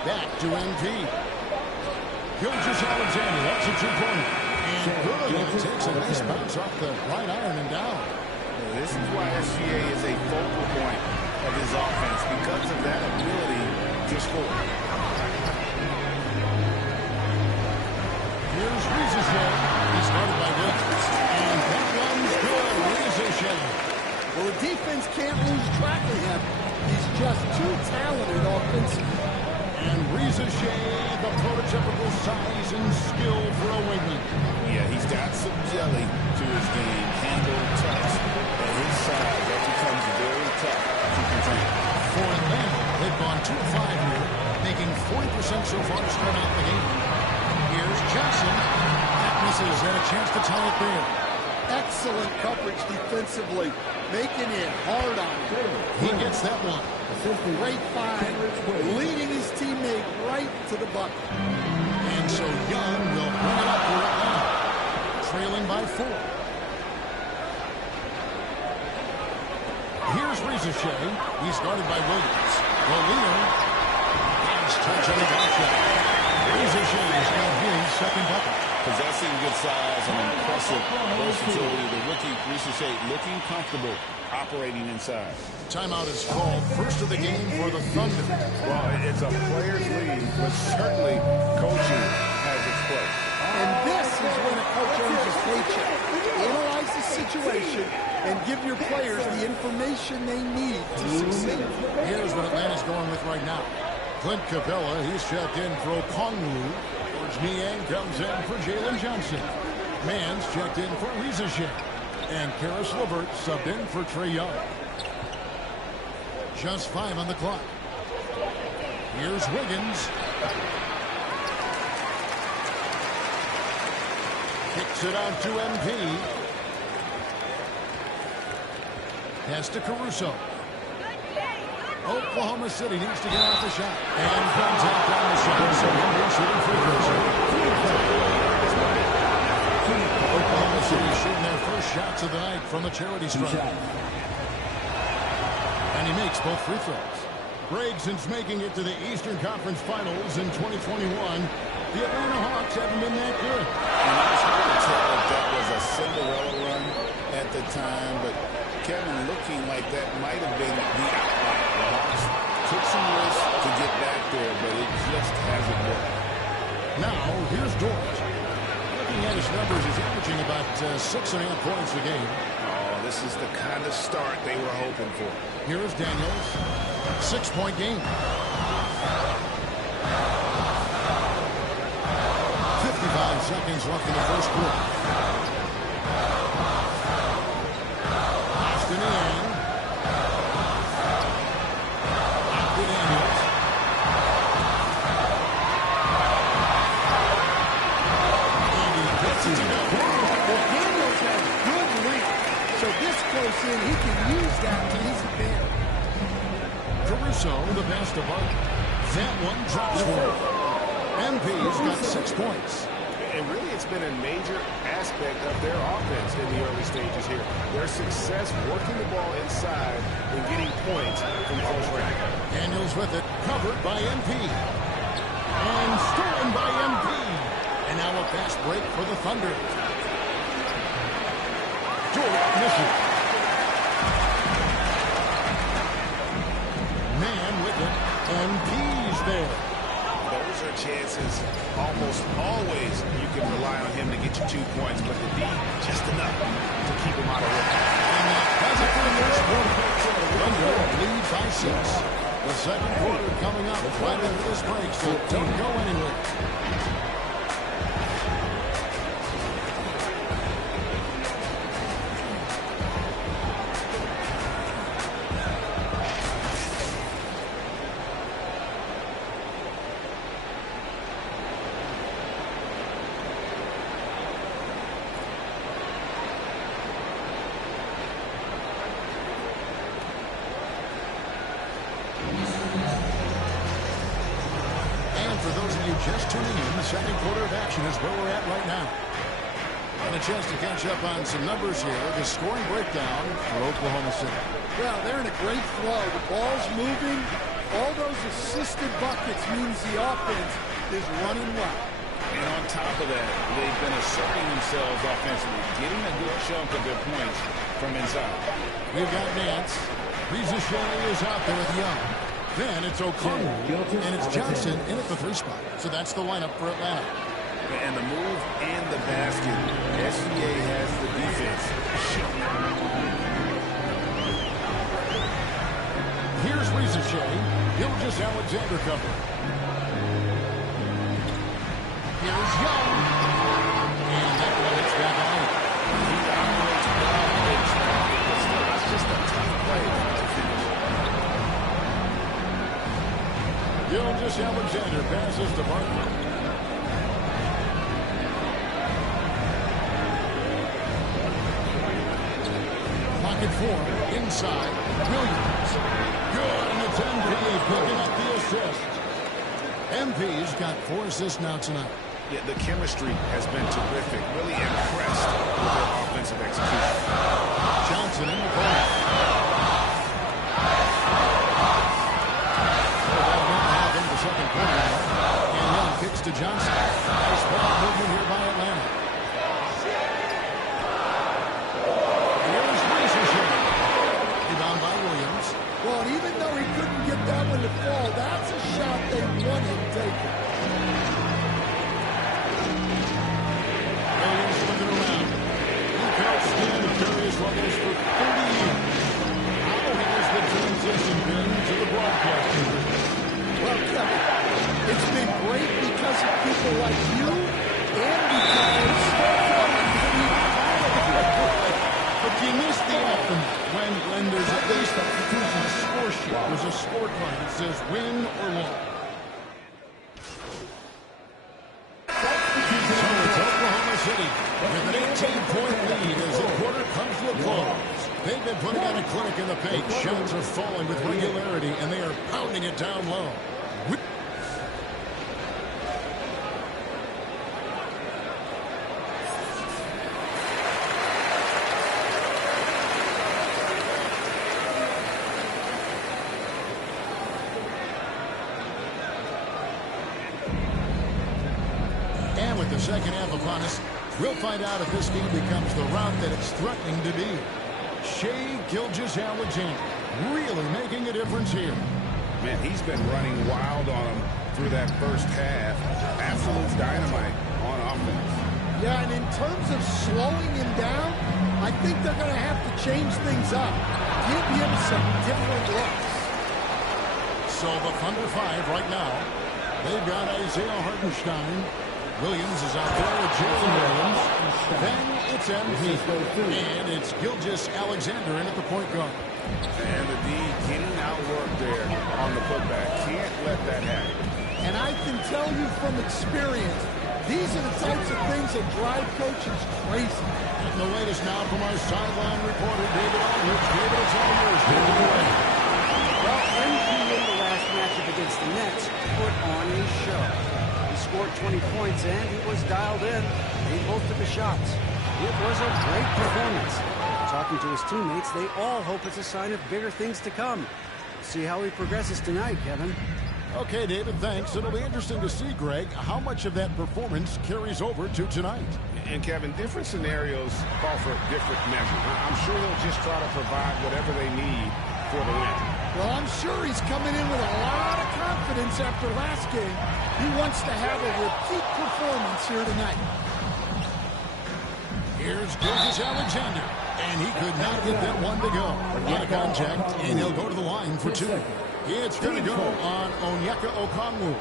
Back to MP. Gilgeous-Alexander, that's a 2-pointer. And good, and it takes a nice bounce off the right iron and down. This is why SGA is a focal point of his offense, because of that ability to score. Here's rxch. He's started by Williams. And that one's good. rxch. Well, the defense can't lose track of him. He's just too talented offensively. And rxch, the prototypical size and skill for a wingman. Yeah, he's got some jelly to his game, handle, touch. At his size, that becomes very tough to contain. For them, they've gone 2 of 5 here, making 40% so far to start out the game. Here's Johnson. That misses, and a chance to tie it there. Excellent coverage defensively, making it hard on him. He gets that one. Great find, leading his teammate right to the bucket. And so Young will bring it up for Atlanta, trailing by 4. Here's rxch. He's guarded by Williams. The leader has touch on the back shot. rxch has got his second bucket. Possessing good size and impressive versatility, the rookie rxch looking comfortable operating inside. Timeout is called. First of the game for the Thunder. Well, it's a player's league, but certainly coaching has its place. And this is when a coach earns his paycheck. Analyze the situation and give your players the information they need to succeed. Here's what Atlanta's going with right now. Clint Capella, he's checked in for Okongwu. George Niang comes in for Jalen Johnson. Mann's checked in for rxch. And Karis LeVert subbed in for Trae Young. Just 5 on the clock. Here's Wiggins. Kicks it out to MP. Pass to Caruso. Oklahoma City needs to get off the shot. And contact on the shot. So they're shooting free throws. Oklahoma City shooting their first shots of the night from the charity stripe. And he makes both free throws. Greg, since making it to the Eastern Conference Finals in 2021, the Atlanta Hawks haven't been that good. And I was hard to tell if that was a Cinderella run at the time, but Kevin, looking like that might have been the outlier. The Hawks took some risks to get back there, but it just hasn't worked. Now, here's Dort. Looking at his numbers, he's averaging about 6.5 points a game. Oh, this is the kind of start they were hoping for. Here's Daniels. 6-point game. 55 seconds left in the first quarter. Austin Yang. Austin Daniels. And he gets it to go. Well, Daniels has good length, so this close in, he can use that to his advantage. Caruso, the best of both. That one drops for him. MP's got 6 points. And really, it's been a major aspect of their offense in the early stages here. Their success working the ball inside and getting points from close range. Daniels with it, covered by MP. And stolen by MP. And now a fast break for the Thunder. Dort misses. Man with it. MP's there. Those are chances almost always you can rely on him to get you 2 points, but the D just enough to keep him out of work. And that does it for the first quarter. Thunder lead by 6. The second quarter coming up right after this break, so don't go anywhere. For those of you just tuning in, the second quarter of action is where we're at right now. And a chance to catch up on some numbers here. The scoring breakdown for Oklahoma City. Well, they're in a great flow. The ball's moving. All those assisted buckets means the offense is running well. And on top of that, they've been asserting themselves offensively, getting a good chunk of their points from inside. We've got Nance. rxch is out there with Young. Then it's Okongwu, and it's Johnson in at the 3 spot. So that's the lineup for Atlanta. And the move and the basket. SGA has the defense. Here's rxch. Gilgeous Alexander cover. Here's Young. And that one hits back out. He operates well in traffic, but still, it's just a tough play to finish. Gilgeous Alexander passes to Barton. Pocket 4, inside, Williams. Good, and it's MP picking up the assist. MP's got 4 assists now tonight. Yeah, the chemistry has been terrific. Really impressed with their offensive execution. Johnson in the corner. Second quarter, and Young kicks to Johnson. 8-point lead as the quarter comes to a close. They've been putting on a clinic in the paint. Shots are falling with regularity, and they are pounding it down low. And with the second half upon us, we'll find out if this game becomes the route that it's threatening to be. Shai Gilgeous-Alexander really making a difference here. Man, he's been running wild on him through that first half. Absolute dynamite on offense. Yeah, and in terms of slowing him down, I think they're going to have to change things up. Give him some different looks. So the Thunder 5 right now. They've got Isaiah Hartenstein. Williams is out there with Jalen Williams. Then it's MP. And it's Gilgeous-Alexander in at the point guard. And the D getting outwork there on the putback. Can't let that happen. And I can tell you from experience, these are the types of things that drive coaches crazy. And the latest now from our sideline reporter, David Aldridge. David, it's all yours. Take it away. Well, MP in the last matchup against the Nets put on a show. He scored 20 points and he was dialed in. He most of the shots. It was a great performance. Talking to his teammates, they all hope it's a sign of bigger things to come. See how he progresses tonight, Kevin. Okay, David, thanks. It'll be interesting to see, Greg, how much of that performance carries over to tonight. And, Kevin, different scenarios call for different measures. I'm sure he'll just try to provide whatever they need for the win. Well, I'm sure he's coming in with a lot of confidence after last game. He wants to have a repeat performance here tonight. Here's Gilgeous-Alexander, and he could not get that one to go. Out of contact, and he'll go to the line for two. It's going to go on Onyeka Okongwu.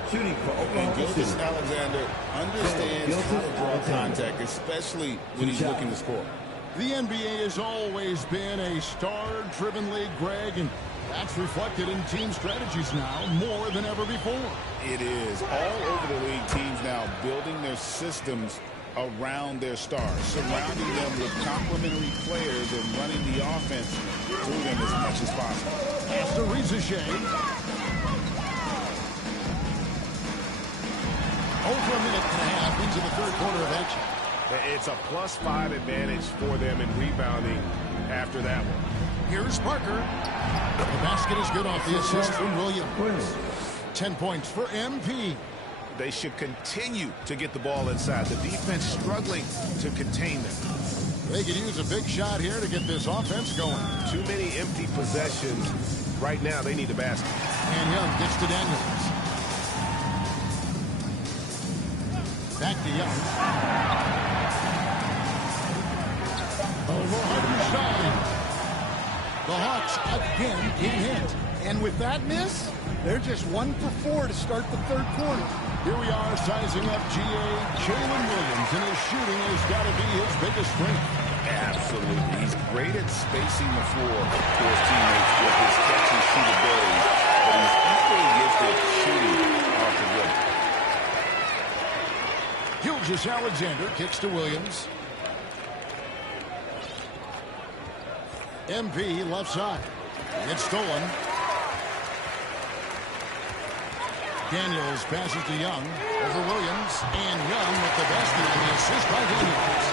And Gilgeous-Alexander understands how to draw contact, especially when he's looking to score. The NBA has always been a star-driven league, Greg, and that's reflected in team strategies now more than ever before. It is. All over the league, teams now building their systems around their stars, surrounding them with complementary players and running the offense through them as much as possible. Pass to rxch. Over a minute and a half into the third quarter of action. It's a +5 advantage for them in rebounding after that one. Here's Parker. The basket is good off the assist from Williams. 10 points for MP. They should continue to get the ball inside. The defense struggling to contain them. They could use a big shot here to get this offense going. Too many empty possessions. Right now, they need a basket. And Young gets to Daniels. Back to Young. Over Hartenstein. The Hawks again can't hit. And with that miss, they're just 1 for 4 to start the third quarter. Here we are sizing up GA Jalen Williams, and his shooting has got to be his biggest strength. Absolutely. He's great at spacing the floor to his teammates with his catch-and-shoot ability, but he's equally gifted shooting off the rim. Gilgeous-Alexander kicks to Williams. MP left side. It's stolen. Daniels passes to Young over Williams, and Young with the basket and the assist by Daniels.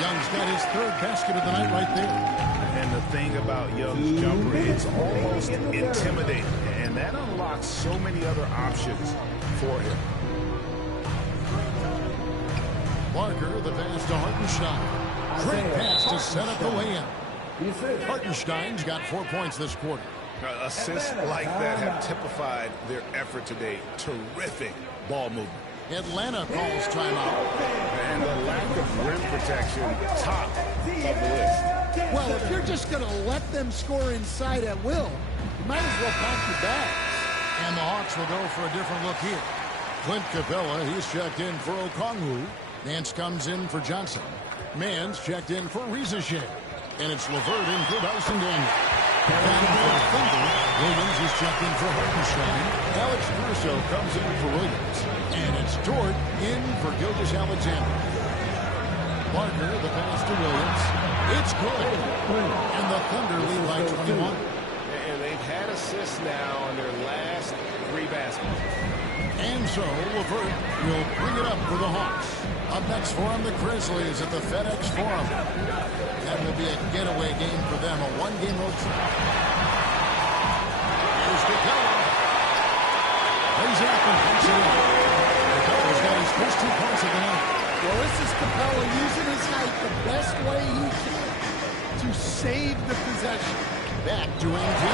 Young's got his third basket of the night right there. And the thing about Young's jumper, it's almost intimidating, and that unlocks so many other options for him. Parker, the pass to Hartenstein. Great pass to set up the lay-in. Hartenstein's got 4 points this quarter. Assists like that have typified their effort today. Terrific ball movement. Atlanta calls timeout. And the lack of rim protection, top of the list. Well, if you're just going to let them score inside at will, you might as well pack your bags. And the Hawks will go for a different look here. Clint Capella, he's checked in for Okongwu. Nance comes in for Johnson. Mann's checked in for rxch. And it's LeVert in for Dyson Daniels. And for the Thunder, Williams is checked in for Hartenstein. Alex Caruso comes in for Williams. And it's Dort in for Gilgeous-Alexander. Parker, the pass to Williams. It's good. And the Thunder lead by 21. And they've had assists now on their last 3 baskets. And so, Levert will bring it up for the Hawks. Up next for them, the Grizzlies at the FedEx Forum. That will be a getaway game for them, a one-game road trip. Here's Capella. Lays it up and puts it in. Capella's got his first 2 points of the night. Well, this is Capella using his height the best way he can to save the possession. Back to MP.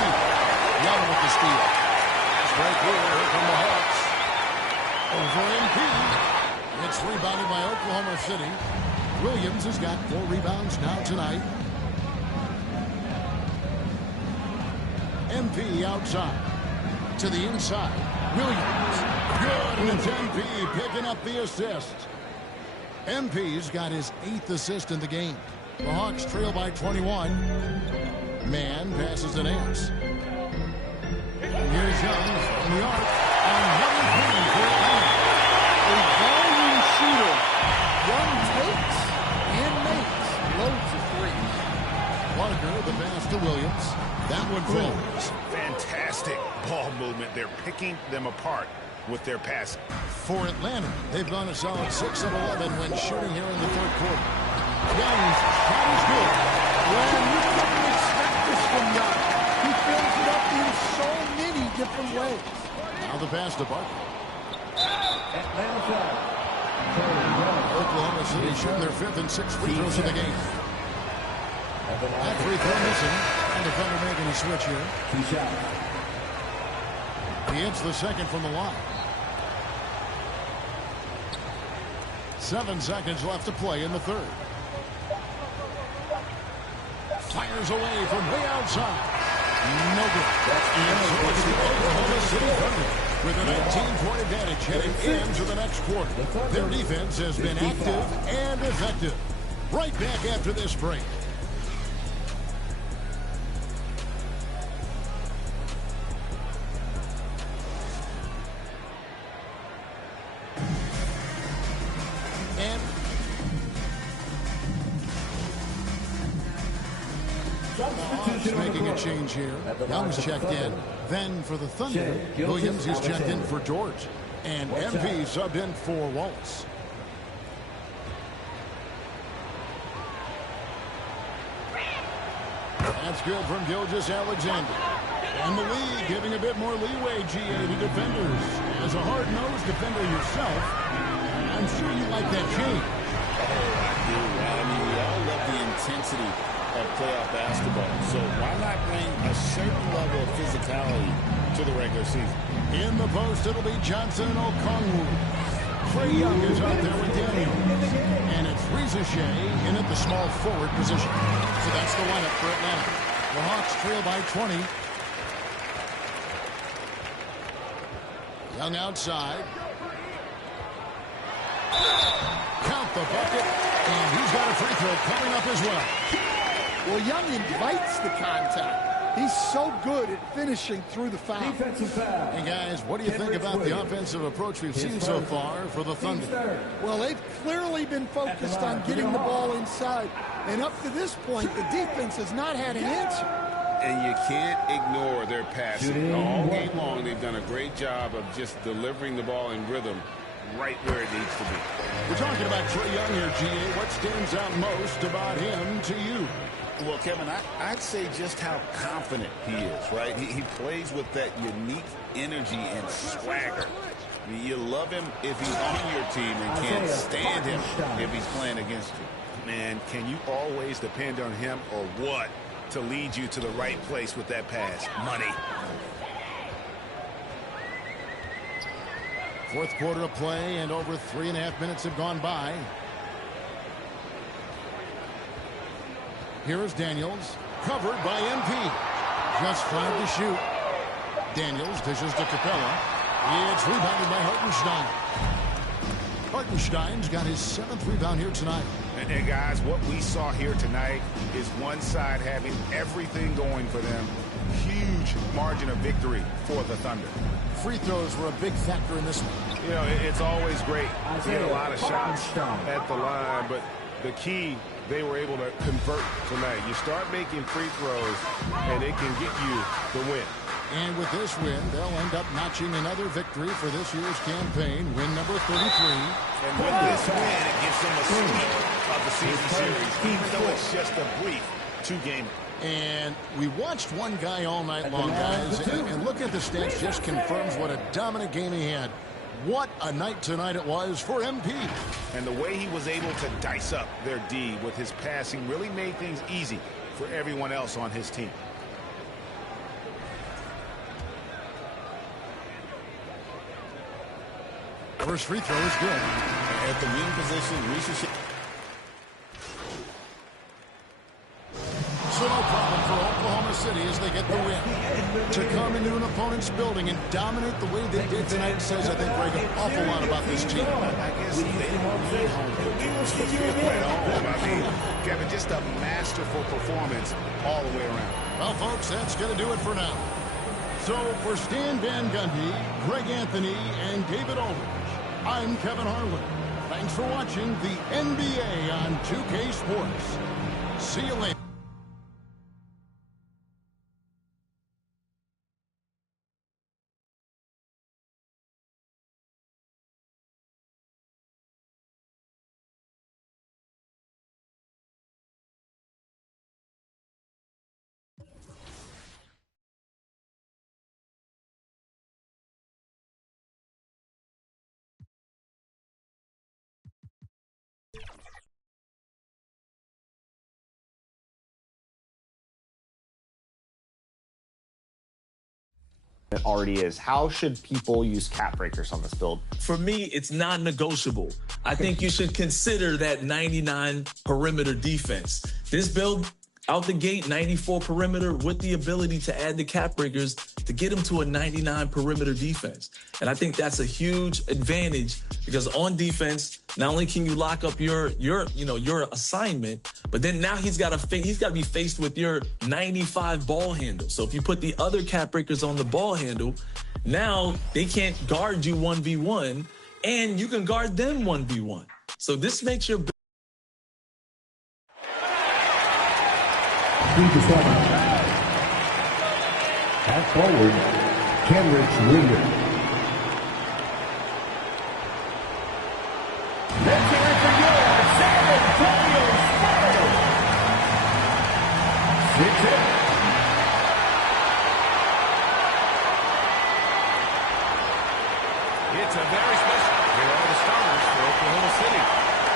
Young with the steal. That's right here from the Hawks. Over MP. It's rebounded by Oklahoma City. Williams has got 4 rebounds now tonight. MP outside. To the inside. Williams. Good. And it's MP picking up the assist. MP's got his 8th assist in the game. The Hawks trail by 21. Man passes to Nance. Here's Young from the arc. Another three for Atlanta. A volume shooter. Young takes and makes loads of threes. Parker, the pass to Williams. That one falls. Fantastic ball movement. They're picking them apart with their passing. For Atlanta, they've gone a solid 6 of 11 when shooting here in the 3rd quarter. Young's shot is good. Well, you couldn't expect this from Young. He fills it up in so many different ways. Now the pass to Parker. Oklahoma City shooting their 5th and 6th free throws of the game. That free throw missing. And the Thunder making a switch here. He hits the 2nd from the line. 7 seconds left to play in the 3rd. Fires away from way outside. No good. And so it's the Oklahoma City Thunder with a 19-point advantage heading into the next quarter. Their defense has been active and effective. Right back after this break. Making a change here. Young's checked in. Then for the Thunder, Williams is checked in for George. And MP subbed in for Wallace. That's good from Gilgeous Alexander. And the league giving a bit more leeway, GA, to defenders. As a hard-nosed defender yourself, I'm sure you like that change. Oh, I do. I mean, we all love the intensity of playoff basketball. So why not bring a certain level of physicality to the regular season? In the post, it'll be Johnson and Okongwu. Trae Young is out there with Daniels. And it's rxch in at the small forward position. So that's the lineup for Atlanta. The Hawks trail by 20. Young outside. Count the bucket. And he's got a free throw coming up as well. Well, Young invites the contact. He's so good at finishing through the foul. Hey, guys, what do you think about the offensive approach we've seen so far for the Thunder? Well, they've clearly been focused on getting the ball inside. And up to this point, the defense has not had an answer. And you can't ignore their passing. All game long, they've done a great job of just delivering the ball in rhythm right where it needs to be. We're talking about Trae Young here, GA. What stands out most about him to you? Well, Kevin, I'd say just how confident he is, right? He plays with that unique energy and swagger. I mean, you love him if he's on your team and can't stand him if he's playing against you. Man, can you always depend on him or what to lead you to the right place with that pass? Money. 4th quarter of play, and over 3.5 minutes have gone by. Here is Daniels, covered by MP. Just 5 to shoot. Daniels dishes to Capella. It's rebounded by Hartenstein. Hartenstein's got his 7th rebound here tonight. And guys, what we saw here tonight is one side having everything going for them. Huge margin of victory for the Thunder. Free throws were a big factor in this one. You know, it's always great to get a lot of shots at the line, but the key they were able to convert tonight. You start making free throws, and it can get you the win. And with this win, they'll end up notching another victory for this year's campaign, win number 33. And with this win, it gives them a sweep of the season series, even though it's just a brief two-game. And we watched one guy all night long, guys, and look at the stats, just confirms what a dominant game he had. What a night tonight it was for MP. And the way he was able to dice up their D with his passing really made things easy for everyone else on his team. First free throw is good. At the wing position, rxch. So no problem for Oklahoma City as they get the win. To come into an opponent's building and dominate the way they did tonight says, I think, Greg, an awful lot about this team. I guess they didn't need home. It was the fifth win at home. I mean, Kevin, just a masterful performance all the way around. Well, folks, that's going to do it for now. So for Stan Van Gundy, Greg Anthony, and David Aldridge, I'm Kevin Harlan. Thanks for watching the NBA on 2K Sports. See you later. It already is. How should people use cap breakers on this build? For me, it's non-negotiable. I think you should consider that 99 perimeter defense. This build, out the gate, 94 perimeter with the ability to add the cap breakers to get them to a 99 perimeter defense. And I think that's a huge advantage because on defense, not only can you lock up your assignment, but then now he's got to be faced with your 95 ball handle. So if you put the other cap breakers on the ball handle, now they can't guard you 1v1 and you can guard them 1v1. So this makes your At forward, Kenrich Williams. Let's hear it for your San Antonio Spurs. 6-8. It's a very special. Here are the starters for Oklahoma City.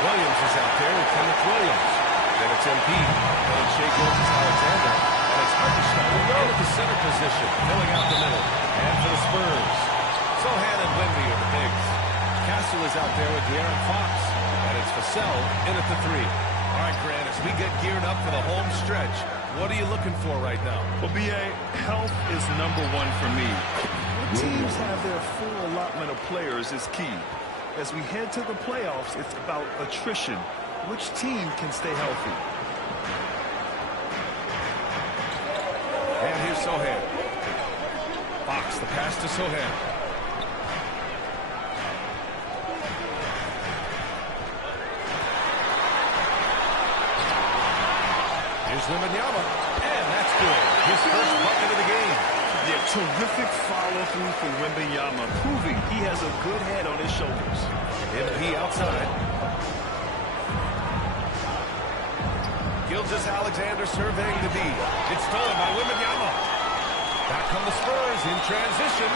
Williams is out there with Kenneth Williams. Then it's MP. Then it's Shai Gilgeous-Alexander. And it's Hartenstein in at the center position, filling out the middle. And for the Spurs, Sohan and Wemby are the bigs. Castle is out there with De'Aaron Fox. And it's Vassell in at the three. All right, Grant, as we get geared up for the home stretch, what are you looking for right now? Well, B.A., health is number one for me. When teams have their full allotment of players is key. As we head to the playoffs, it's about attrition. Which team can stay healthy? And here's Sohan. Fox, the pass to Sohan. Here's Wembanyama. And that's good. His first bucket of the game. Yeah, terrific follow-through for Wembanyama, proving he has a good head on his shoulders. MP outside. Gilgeous-Alexander surveying the D. It's stolen by Wembanyama. Back come the Spurs in transition.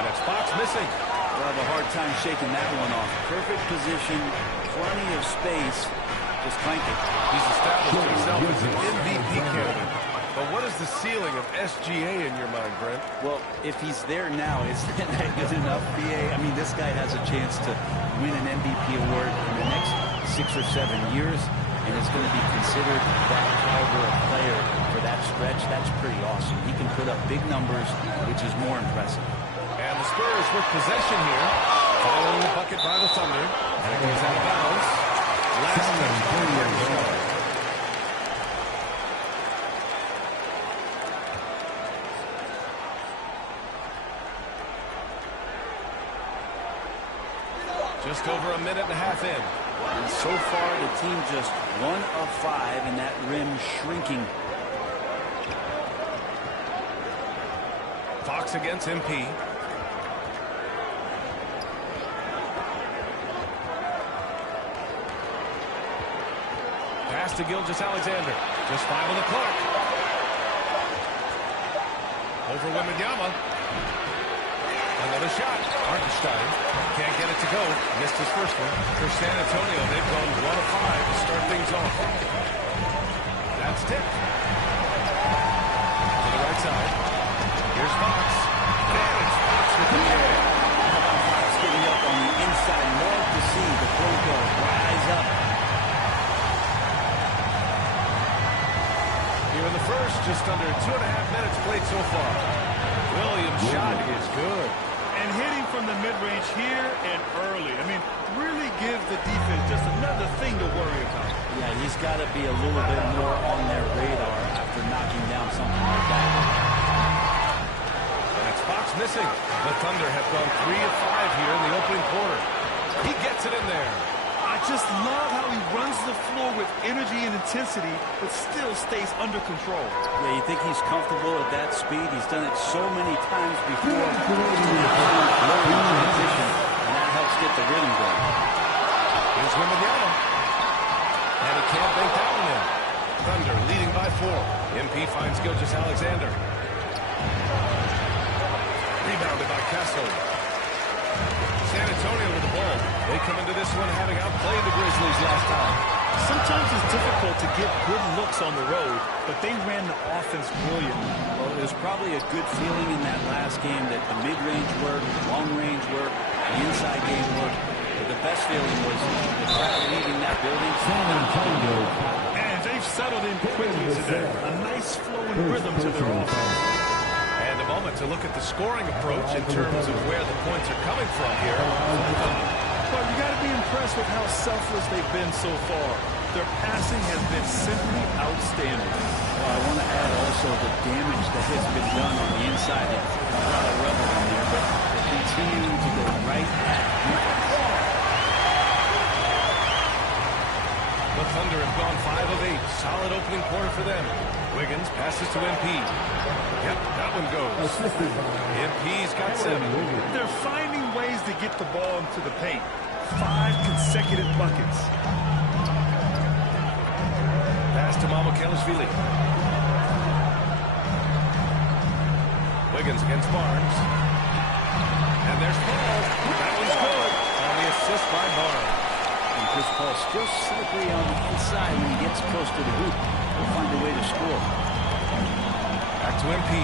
And it's Fox missing. We'll have a hard time shaking that one off. Perfect position, plenty of space. Just clank it. He's established himself as an MVP candidate. But what is the ceiling of SGA in your mind, Brent? Well, if he's there now, is that good enough, BA? I mean, this guy has a chance to win an MVP award in the next 6 or 7 years. And is going to be considered that caliber of player for that stretch. That's pretty awesome. He can put up big numbers, which is more impressive. And the Spurs with possession here, following the bucket by the Thunder. And it goes out of bounds. Last touch. Just over a minute and a half in. And so far, the team just 1 of 5, and that rim shrinking. Fox against MP. Pass to Gilgeous-Alexander. Just 5 on the clock. Over Wembanyama. Another shot. Hartenstein can't get it to go. Missed his first one. For San Antonio, they've gone 1 of 5 to start things off. That's tipped. To the right side. Here's Fox. And it's Fox with the air. How about Fox getting up on the inside? Love to see the point guard rise up. Here in the first, just under 2.5 minutes played so far. Williams' shot is good. And hitting from the mid-range here and early. I mean, really give the defense just another thing to worry about. Yeah, he's got to be a little bit more on their radar after knocking down something like that. And it's Fox missing. The Thunder have gone 3 of 5 here in the opening quarter. He gets it in there. I just love how he runs the floor with energy and intensity, but still stays under control. Yeah, you think he's comfortable at that speed? He's done it so many times before. Transition, and that helps get the rhythm going. Here's Wembanyama. And he can't bank that one in. Thunder leading by 4. MP finds Gilgeous-Alexander. Rebounded by Kessler. San Antonio with the ball. They come into this one having outplayed the Grizzlies last time. Sometimes it's difficult to get good looks on the road, but they ran the offense brilliantly. Well, there's probably a good feeling in that last game that the mid-range worked, the long-range worked, the inside game worked. But the best feeling was the crowd leaving that building. And they've settled in quickly today. A nice flowing rhythm to their offense. And a moment to look at the scoring approach in terms of where the points are coming from here. Well, you got to be impressed with how selfless they've been so far. Their passing has been simply outstanding. Well, I want to add also the damage that has been done on the inside. There's a lot of rubber in there, but they're continuing to go right at defense. The Thunder have gone 5 of 8. Solid opening quarter for them. Wiggins passes to MP. Yep, that one goes. MP's got 7. They're finding ways to get the ball into the paint. 5 consecutive buckets. Pass to Mamukelashvili. Wiggins against Barnes. And there's Paul. That one's good on the assist by Barnes. And Chris Paul still slippery on the inside when he gets close to the hoop. He'll find a way to score. Back to MP.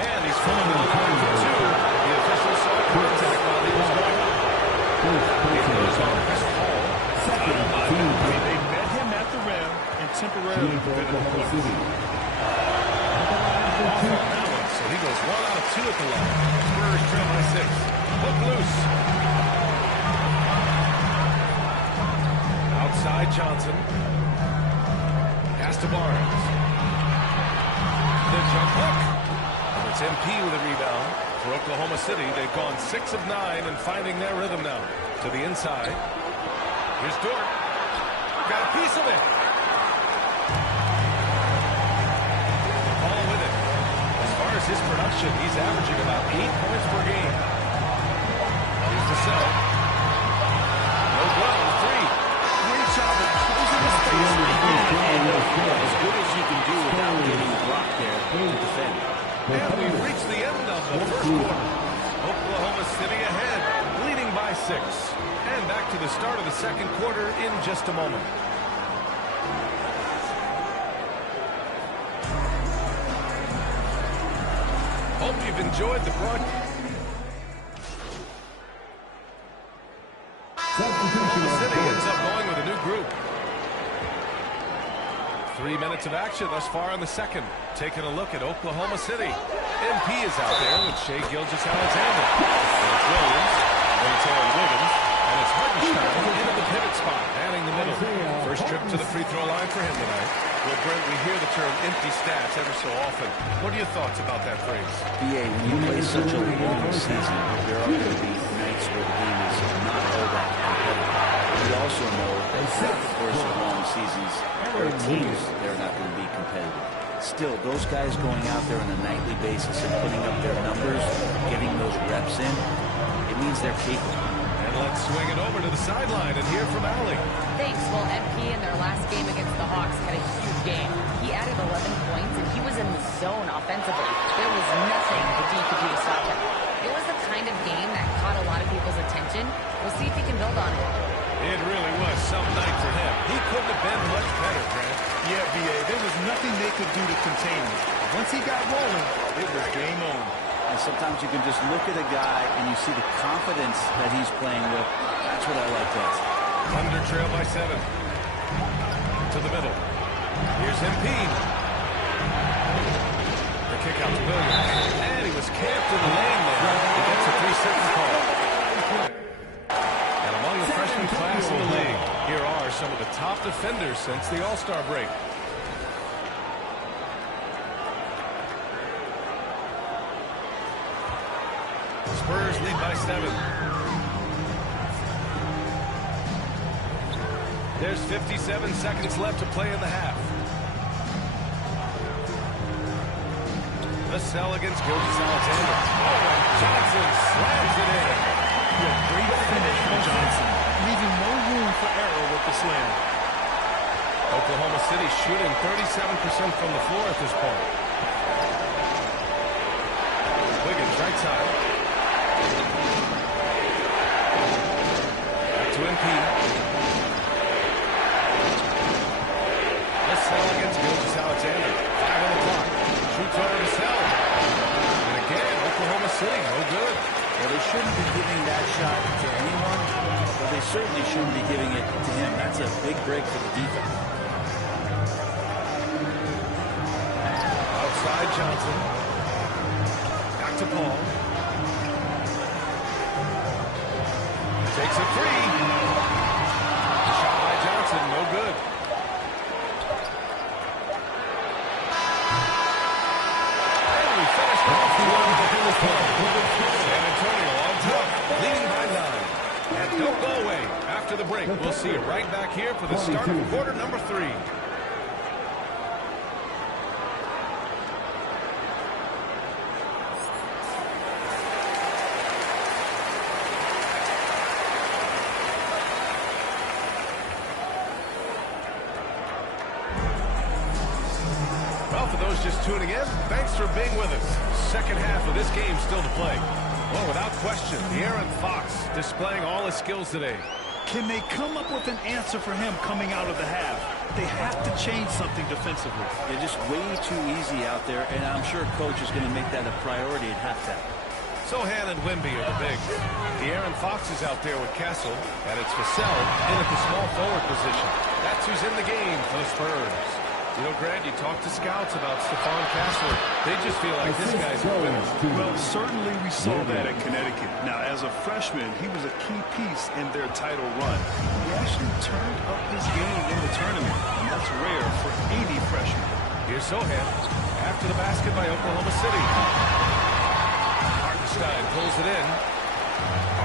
And he's filling the line for 2. The official saw contact while he was going up. It goes on Chris Paul. They met him at the rim and temporarily prevented the points. So he goes 1 out of 2 at the line. Spurs trail by 6. Hook loose. Outside Johnson. Pass to Barnes. The jump hook. And it's MP with a rebound for Oklahoma City. They've gone 6 of 9 and finding their rhythm now. To the inside. Here's Dort. Got a piece of it. All with it. As far as his production, he's averaging about 8 points per game. Here's the set. No good on 3. Great job of closing the space. As good as you can do without getting blocked there to defend. And we've reached the end of the first quarter. Oklahoma City ahead, leading by 6. And back to the start of the second quarter in just a moment. Hope you've enjoyed the broadcast. Oklahoma City ends up going with a new group. 3 minutes of action thus far in the second. Taking a look at Oklahoma City. MP is out there with Shai Gilgeous-Alexander. It's Williams, Taylor Wiggins, and it's Hartenstein into the pivot spot, manning the middle. First trip to the free throw line for him tonight. Well, Brent, we hear the term empty stats ever so often. What are your thoughts about that phrase? BA, when you play such a long season, there are going to be nights nights where the game is not all that competitive. We also know that throughout the course of long seasons, there are teams that are not going to be competitive. Still, those guys going out there on a nightly basis and putting up their numbers, getting those reps in, it means they're capable. And let's swing it over to the sideline and hear from Allie. Thanks. Well, MP in their last game against the Hawks had a huge game. He added 11 points, and he was in the zone offensively. There was nothing the D could do to stop him. It was the kind of game that caught a lot of people's attention. We'll see if he can build on it. It really was some night for him. He couldn't have been much better, Grant. Yeah, B.A., there was nothing they could do to contain him. Once he got rolling, it was game on. And sometimes you can just look at a guy and you see the confidence that he's playing with. That's what I like best. Under trail by 7. To the middle. Here's MP. The kick out to Williams. And he was camped in the lane there. He gets a 3-second call. And among the freshman class in the league, here are some of the top defenders since the All-Star break. Spurs lead by 7. There's 57 seconds left to play in the half. Vassell against Gilgeous-Alexander. Oh, and Johnson slams it in. Yeah, great finish from Johnson, leaving no room for error with the slam. Oklahoma City shooting 37% from the floor at this point. Wiggins right side. Back to MP. Vassell against Gilgeous-Alexander. 5 on the clock. Shoots over Vassell. And again, Oklahoma City, no good. Well, they shouldn't be giving that shot to anyone, but they certainly shouldn't be giving it to him. That's a big break for the defense. Outside Johnson. Back to Paul. Takes a 3. Shot by Johnson, no good. And we finished off the one with the play. San Antonio on top, leading by 9. And don't go away. After the break, we'll see you right back here for the start of quarter number 3. Just tuning in, thanks for being with us. Second half of this game still to play. Well, without question, the Aaron Fox displaying all his skills today. Can they come up with an answer for him coming out of the half? They have to change something defensively. They're just way too easy out there, and I'm sure Coach is going to make that a priority at halftime. Sohan and Wimby are the bigs. The Aaron Fox is out there with Castle, and it's Vassell in at the small forward position. That's who's in the game for the Spurs. You know, Grant, you talk to scouts about Stephon Castle. They just feel like this guy's a winner. Well, certainly we saw that at Connecticut. Now, as a freshman, he was a key piece in their title run. He actually turned up his game in the tournament, and that's rare for any freshman. Here's Sohan after the basket by Oklahoma City. Hartenstein pulls it in.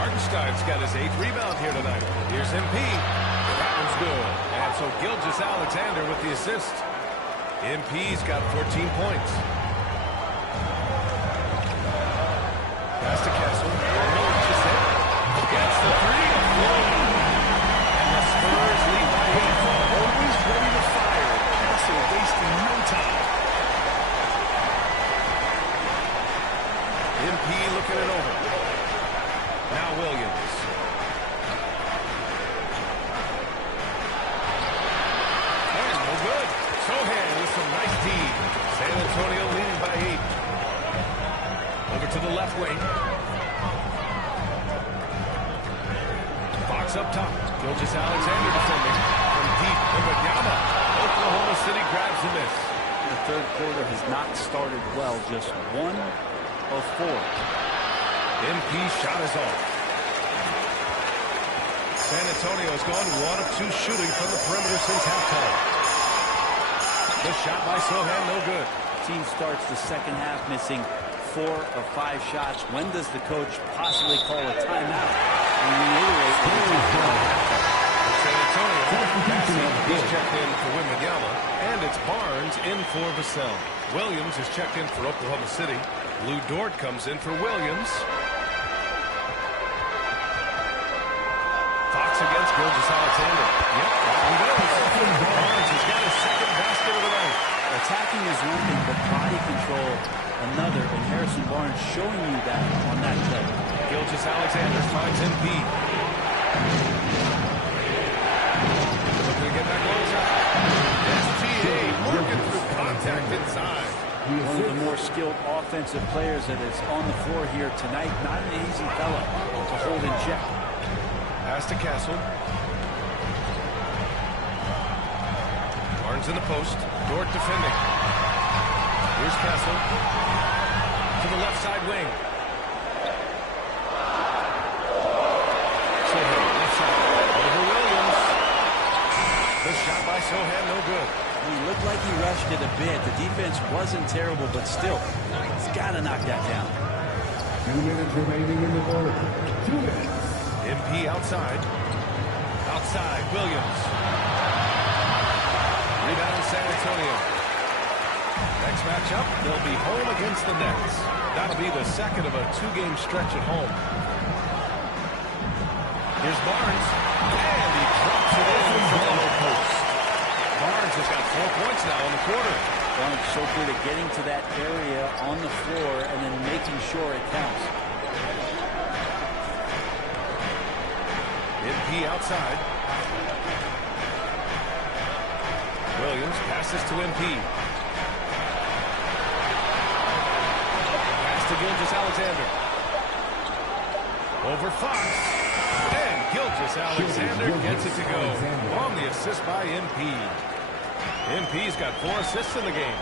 Hartenstein's got his 8th rebound here tonight. Here's MP. That one's good. And so Gilgeous-Alexander with the assist. MP's got 14 points. Pass to Castle. Launches it. Gets the 3 to flow. And the Spurs lead by 8. Always ready to fire. Castle wasting no time. MP looking it over. Now Williams. And no good. Sohan with some nice D. San Antonio leading by 8. Over to the left wing. Fox up top. Gilgeous-Alexander defending. From deep, Wembanyama. Oklahoma City grabs the miss. The third quarter has not started well. Just 1 of 4. MP shot is off. San Antonio has gone 1 of 2 shooting from the perimeter since halftime. The shot by Sohan, no good. Team starts the second half missing 4 of 5 shots. When does the coach possibly call a timeout and reiterate what he talked about? San Antonio, he's checked in for Wembanyama, and it's Barnes in for Vassell. Williams is checked in for Oklahoma City. Lou Dort comes in for Williams. Fox against Gilgeous-Alexander. Yep, that one goes. Barnes has got his second basket of the night. Attacking is one thing, but body control another, and Harrison Barnes showing you that on that play. Gilgeous-Alexander finds MP. Looking to get back onside. SGA working through contact inside. One of the more skilled offensive players that is on the floor here tonight. Not an easy fella to hold in check. Pass to Castle. Barnes in the post. Dort defending. Here's Castle. To the left side wing. Sohan, left side. Over Williams. The shot by Sohan, no good. He looked like he rushed it a bit. The defense wasn't terrible, but still, he's got to knock that down. 2 minutes remaining in the quarter. 2 minutes. MP outside. Outside, Williams. Rebound San Antonio. Next matchup, they'll be home against the Nets. That'll be the second of a 2-game stretch at home. Here's Barnes. And he drops it in from the low post. Barnes has got 4 points now in the quarter. Barnes so good at getting to that area on the floor and then making sure it counts. MP outside. Williams passes to MP. Pass to Gilgeous-Alexander. Over Fox. And Gilgeous-Alexander gets it to go. On the assist by MP. MP's got 4 assists in the game.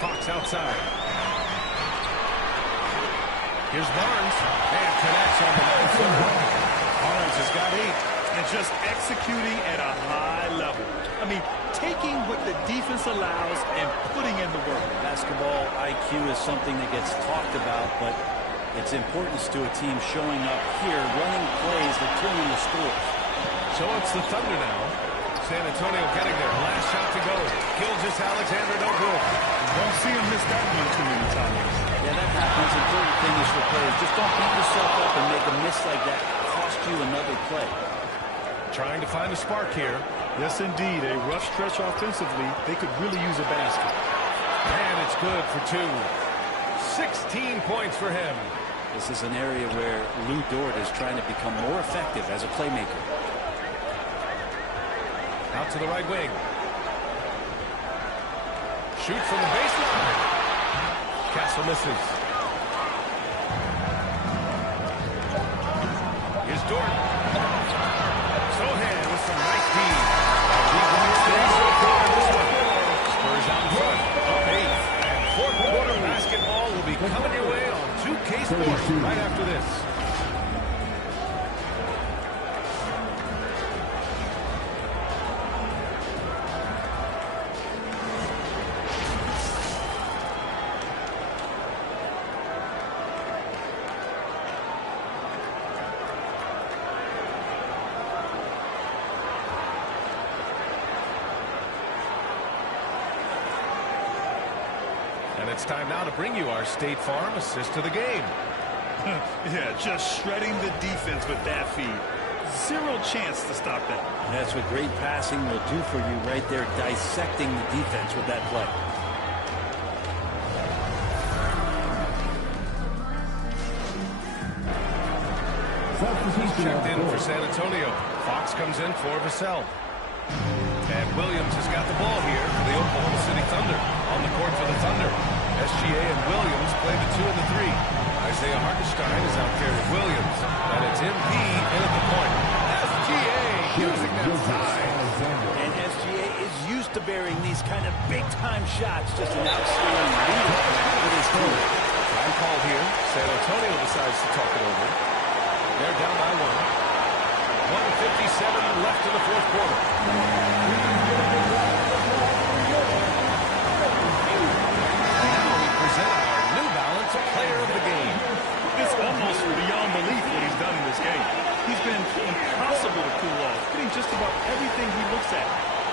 Fox outside. Here's Barnes, and connects on the 9-footer. Barnes has got 8. And just executing at a high level. I mean, taking what the defense allows and putting in the work. Basketball IQ is something that gets talked about, but its importance to a team showing up here, running plays that turn into scores. So it's the Thunder now. San Antonio getting their last shot to go. Gilgeous-Alexander, no good. Don't see him miss that one too many times. Yeah, that happens. Important thing is for players, just don't beat yourself up and make a miss like that cost you another play. Trying to find a spark here. Yes, indeed. A rough stretch offensively. They could really use a basket. And it's good for 2. 16 points for him. This is an area where Lou Dort is trying to become more effective as a playmaker. Out to the right wing. Shoots from the baseline. Castle misses. Here's Dort. Sohan with some nice D. Spurs out in front. Up 8. And fourth quarter basketball will be coming your way on 2K Sports right after this. It's time now to bring you our State Farm assist of the game. Yeah, just shredding the defense with that feed. Zero chance to stop that. That's what great passing will do for you right there, dissecting the defense with that play. He's checked in for San Antonio. Fox comes in for Vassell. And Williams has got the ball here for the Oklahoma City Thunder. On the court for the Thunder. SGA and Williams play the 2 and the 3. Isaiah Hartenstein is out there with Williams. And it's MP in at the point. SGA using that time. And SGA is used to bearing these kind of big-time shots. Just an outstanding leader with his team. Time called here. San Antonio decides to talk it over. They're down by 1. 1:57 left in the fourth quarter. Conference Player of the Game. It's almost beyond belief what he's done in this game. He's been impossible to pull off, getting just about everything he looks at.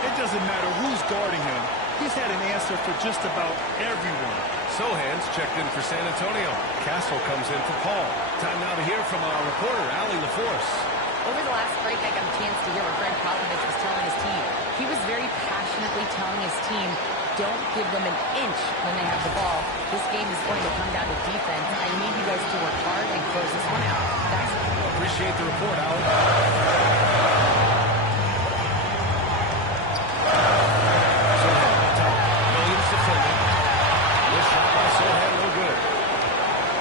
It doesn't matter who's guarding him. He's had an answer for just about everyone. Sohan's checked in for San Antonio. Castle comes in for Paul. Time now to hear from our reporter, Allie LaForce. Over the last break, I got a chance to hear what Greg Popovich was telling his team. He was very passionately telling his team, don't give them an inch when they have the ball. This game is going to come down to defense. I need you guys to work hard and close this one out. That's it. Appreciate the report, Allie. Sohan, no good.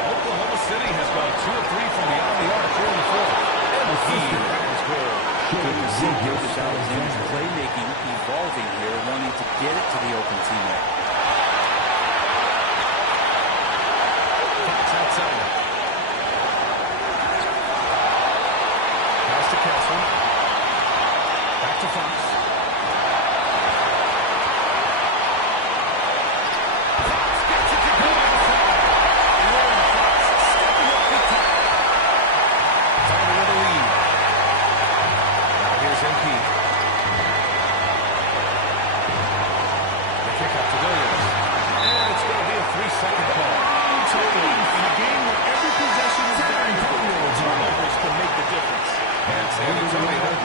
Oklahoma City has gone 2 of 3 from beyond the arc here in the fourth. And he is good. Good to see Gilgeous-Alexander's playmaking evolving here, wanting to get it to the open teammate. Fox outside. Pass to Castle. Back to Fox.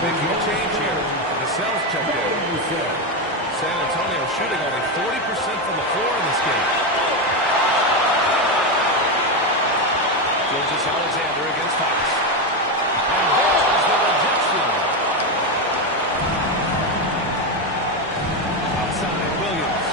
Making a change here. The Cells checked in. San Antonio shooting only 40% from the floor in this game. Gilgeous-Alexander against Fox. And there's the rejection. Outside, Williams.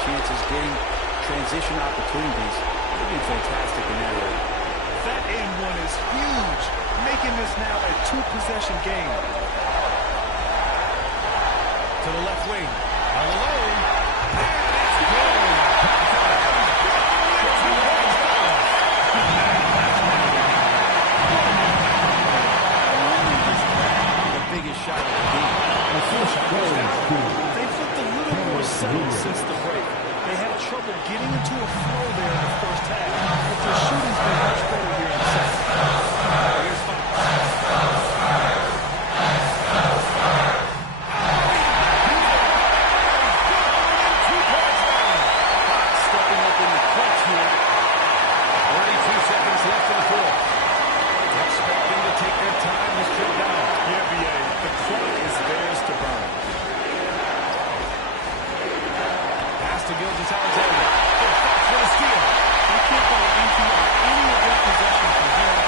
Chances, getting transition opportunities. They've been fantastic in that area. That and one is huge, making this now a 2-possession game. To the left wing. Alone. And it's good. The biggest shot of the game. They've looked a little more settled since the break. They had trouble getting into a flow there in the first half, but their shooting's been much better here in the second. Here's Fox. Fox stepping up in the clutch here. 32 seconds left in the fourth. Expecting to take their time this trip down. Yeah, B.A., the clock is theirs to burn. To Gilgeous-Alexander. Fox for the steal. They can't go empty on any of their possessions from here.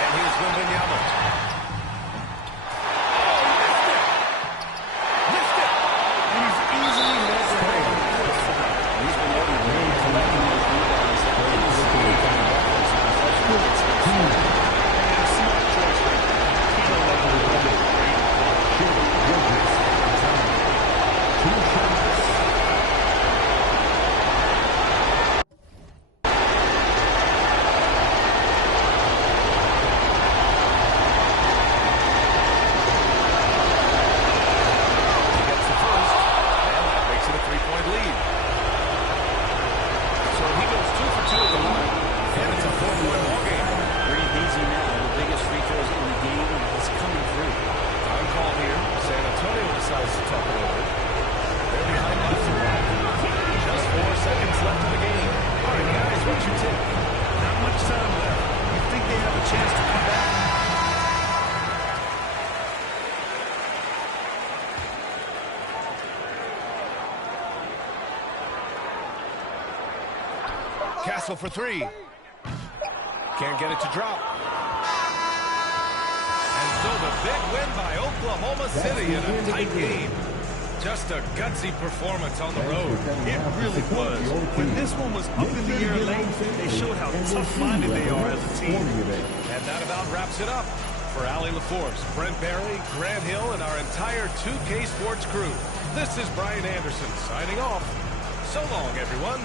And here's Wembanyama. Missed it. And he's easily led the way. He's been everywhere, collecting those rebounds that in the speed on the offense. And a smart choice right there. Can't let him do it. Castle for three. Can't get it to drop. And so the big win by Oklahoma City in a tight game. Just a gutsy performance on the road. It really was. When this one was up in the air late, they showed how tough-minded they are as a team. And that about wraps it up. For Allie LaForce, Brent Barry, Grant Hill, and our entire 2K Sports crew, this is Brian Anderson signing off. So long, everyone.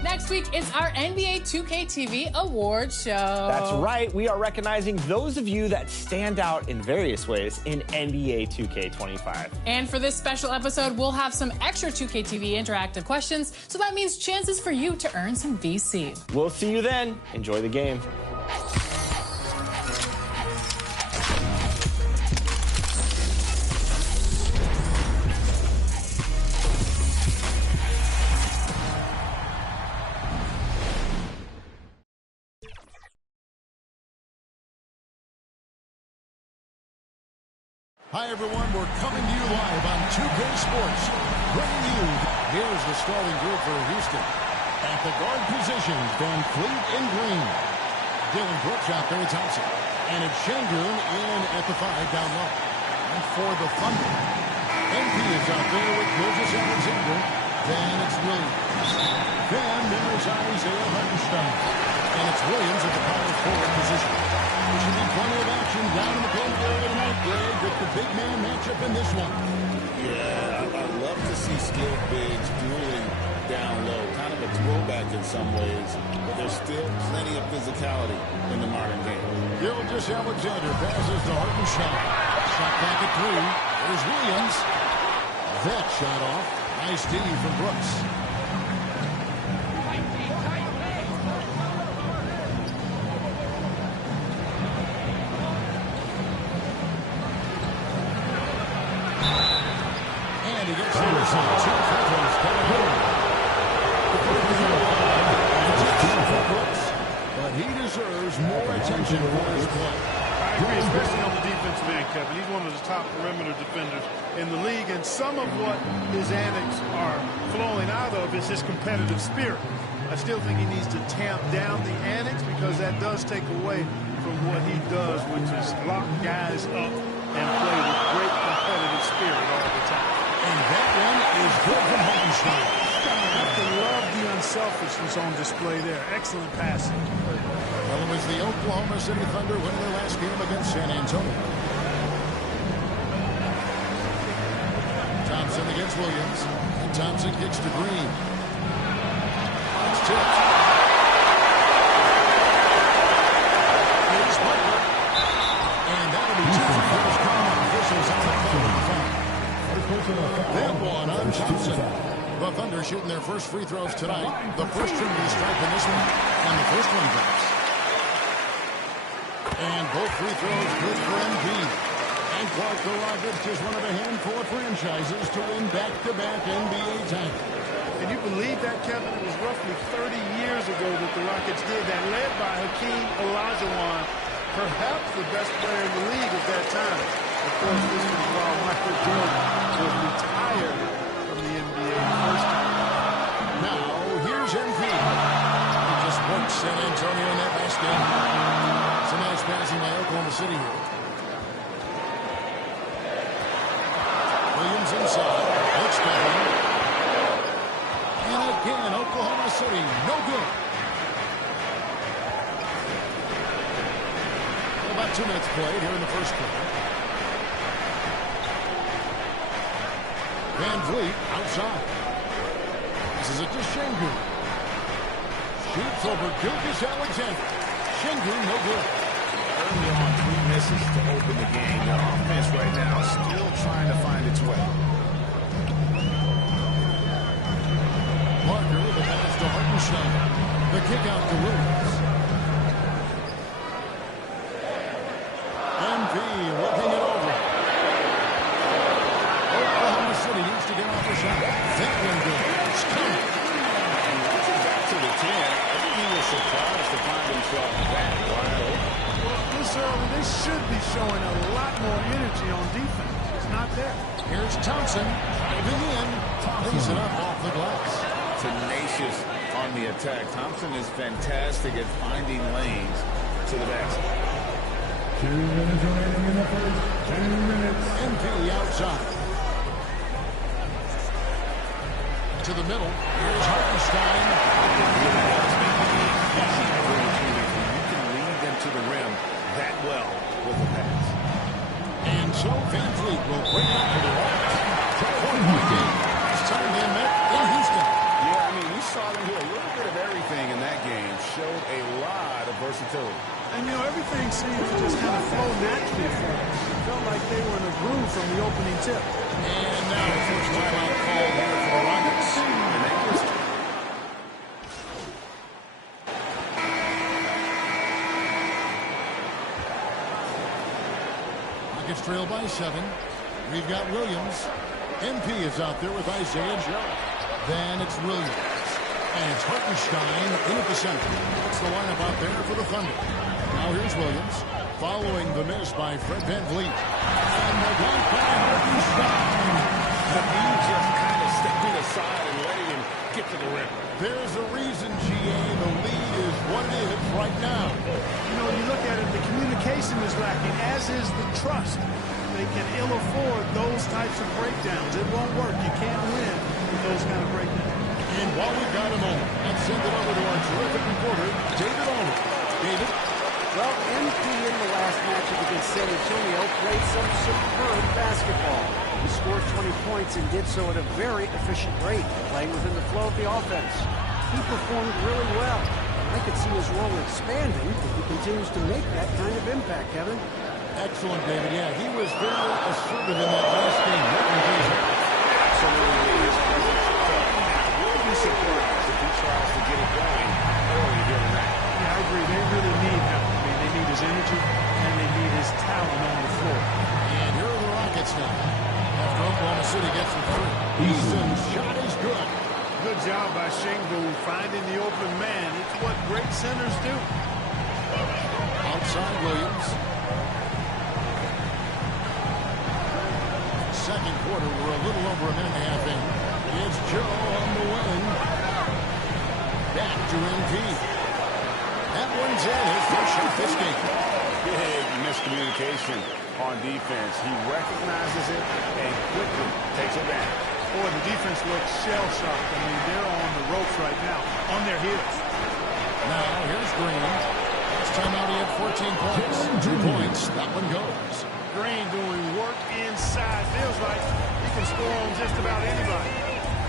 Next week, it's our NBA 2K TV award show. That's right. We are recognizing those of you that stand out in various ways in NBA 2K25. And for this special episode, we'll have some extra 2K TV interactive questions, so that means chances for you to earn some VC. We'll see you then. Enjoy the game. Hi, everyone. We're coming to you live on 2K Sports. Bringing you, here's the starting group for Houston. At the guard positions, Van Fleet in green. Dylan Brooks out there with Thompson. And it's Şengün in at the 5 down low. And for the Thunder, MP is out there with Gilgeous-Alexander. Then it's Williams. Then there's Isaiah Hartenstein. And it's Williams at the power forward position. There should be plenty of action down in the paint area tonight, Greg, with the big man matchup in this one. Yeah, I'd love to see skilled bigs dueling down low. Kind of a throwback in some ways, but there's still plenty of physicality in the modern game. Gilgeous-Alexander passes to Hartenstein. Shot back at 3. There's Williams. That shot off. Nice D from Brooks. And he gets Anderson. 2 free throws coming in. But he deserves more attention for his play. I agree, especially on the defensive end, Kevin. He's one of the top perimeter defenders in the league, and some of what his antics are flowing out of is his competitive spirit. I still think he needs to tamp down the antics because that does take away from what he does, which is lock guys up and play with great competitive spirit all the time. And that one is good from Hartenstein. You have to love the unselfishness on display there. Excellent passing. Well, it was the Oklahoma City Thunder winning their last game against San Antonio. Thompson against Williams. And Thompson kicks to Green. It's tipped. Here's Butler. And that'll be 2 for first time officials on the foul. That one on Thompson. The Thunder shooting their first free throws tonight. The first trim to the stripe in this one. And the first one drops. And both free throws good for Embiid. And Clark, the Rockets, just one of a handful of franchises to win back-to-back NBA titles. Can you believe that, Kevin? It was roughly 30 years ago that the Rockets did that, led by Hakeem Olajuwon, perhaps the best player in the league at that time. Of course, this was while Michael Jordan was retired from the NBA the first time. Now, here's Embiid. He just worked San Antonio in that last game. Some nice passing by Oklahoma City here. Williams inside. Looks down. And again, Oklahoma City, no good. The About 2 minutes played here in the first quarter. Van Vliet outside. This is it to Şengün. Shoots over Gilgeous Alexander. Şengün, no good. Early on, 3 misses to open the game. The offense right now still trying to find its way. Parker, the pass to Hartenstein. The kick out to Williams. MV looking it over. Oklahoma City needs to get off a shot. That one good. It's coming. And once he's back to the 10, I think he was surprised to find himself that wide open. This early, they should be showing a lot more energy on defense. It's not there. Here's Thompson driving in. Brings it up off the glass. Tenacious on the attack. Thompson is fantastic at finding lanes to the basket. 2 minutes remaining in the first. 2 minutes. MP outside. To the middle. Here's Hartenstein. You can lead them to the rim that well with the pass. And so Van Vliet will bring it up to the right. It's time they met in Houston. Yeah, I mean, we saw them do a little bit of everything in that game. Showed a lot of versatility. And, you know, everything seemed to just kind of flow naturally for them. It felt like they were in a groove from the opening tip. And now the first timeout called here for the Rockets. And they just Rockets trail by 7. We've got Williams. MP is out there with Isaiah Joe. Then it's Williams. And it's Hartenstein in at the center. That's the lineup out there for the Thunder. Now here's Williams. Following the miss by Fred Van Vliet. And the block by Hartenstein. he just kind of stepping aside and letting him get to the rim. There's a reason, GA. The lead is what it is right now. You know, you look at it, the communication is lacking, as is the trust. They can ill afford those types of breakdowns. It won't work. You can't win with those kind of breakdowns. And while we've got a moment, let's send it over to our terrific reporter, David Arnold. David? Well, MP in the last matchup against San Antonio played some superb basketball. He scored 20 points and did so at a very efficient rate, playing within the flow of the offense. He performed really well. I could see his role expanding if he continues to make that kind of impact, Kevin. Excellent, David. Yeah, he was very assertive in that last game. Absolutely. His presence felt. I wouldn't be surprised if he tries to get it going early here tonight. Yeah, I agree. They really need him. I mean, they need his energy and they need his talent on the floor. And here are the Rockets now. After Oklahoma City gets the three. Eason's shot is good. Good job by Şengün finding the open man. It's what great centers do. Outside Williams. Second quarter, we're a little over a minute and a half in. It's Joe on the wing. Back to MP. That one's in. His first shot this game. Big miscommunication on defense. He recognizes it and quickly takes it back. Boy, the defense looks shell-shocked. I mean, they're on the ropes right now, on their heels. Now, here's Green. Last time out, he had 14 points. 2 points. That one goes. Green doing work inside. Feels like he can score on just about anybody.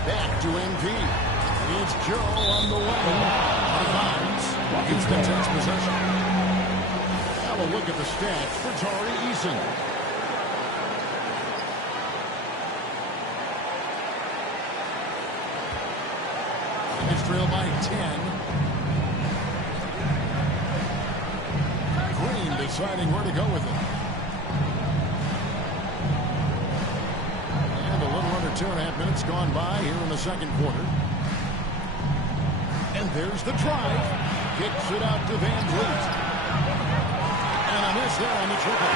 Back to MP. It's Joe on the wing. Out of bounds. Houston takes possession. Now a look at the stats for Tari Eason. Rockets trail by 10. Green deciding where to go with it. And a little under 2.5 minutes gone by here in the second quarter. And there's the drive. Kicks it out to Van Vliet. And a miss there on the triple.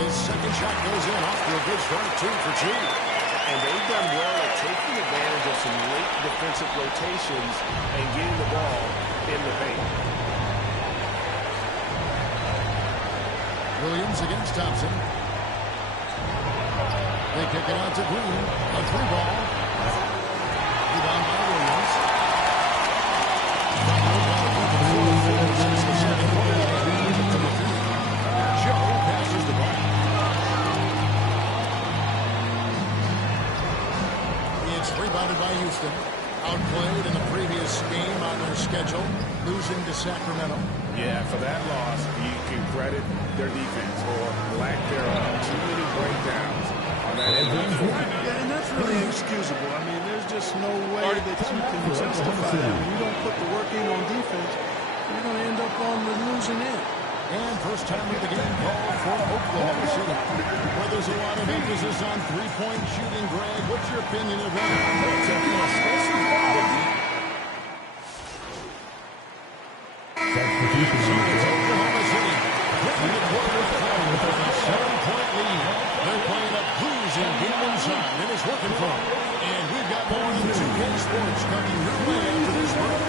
His second shot goes in off to a good start, 2 for 2. And they've done well at taking advantage of some late defensive rotations and getting the ball in the paint. Williams against Thompson. They kick it out to Green. A 3-ball. Rebound by Williams. It's rebounded by Houston. Outplayed in the previous game on their schedule, losing to Sacramento. Yeah, for that loss, you can credit their defense or lack thereof. Too many breakdowns on that end of the floor. Yeah, and that's really inexcusable. I mean, there's just no way that you can justify that. When you don't put the work in on defense, you're going to end up on the losing end. And first time of the game called for Oklahoma City. Where there's a lot of emphasis on three-point shooting, Greg, what's your opinion of that? So it's Oklahoma City. Bringing it forward with a 7-point lead. They're playing up who's in game inside, and it's working for them. And we've got more than 2K Sports coming your way after this break.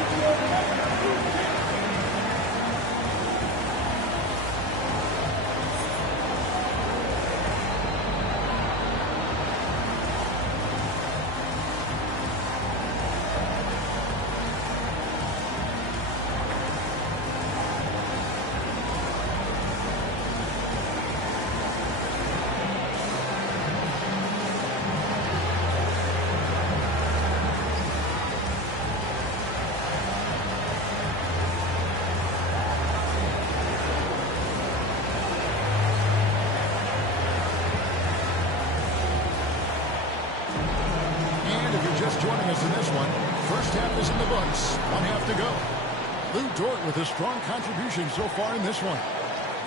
Joining us in this one. First half is in the books. 1 half to go. Lou Dort with a strong contribution so far in this one.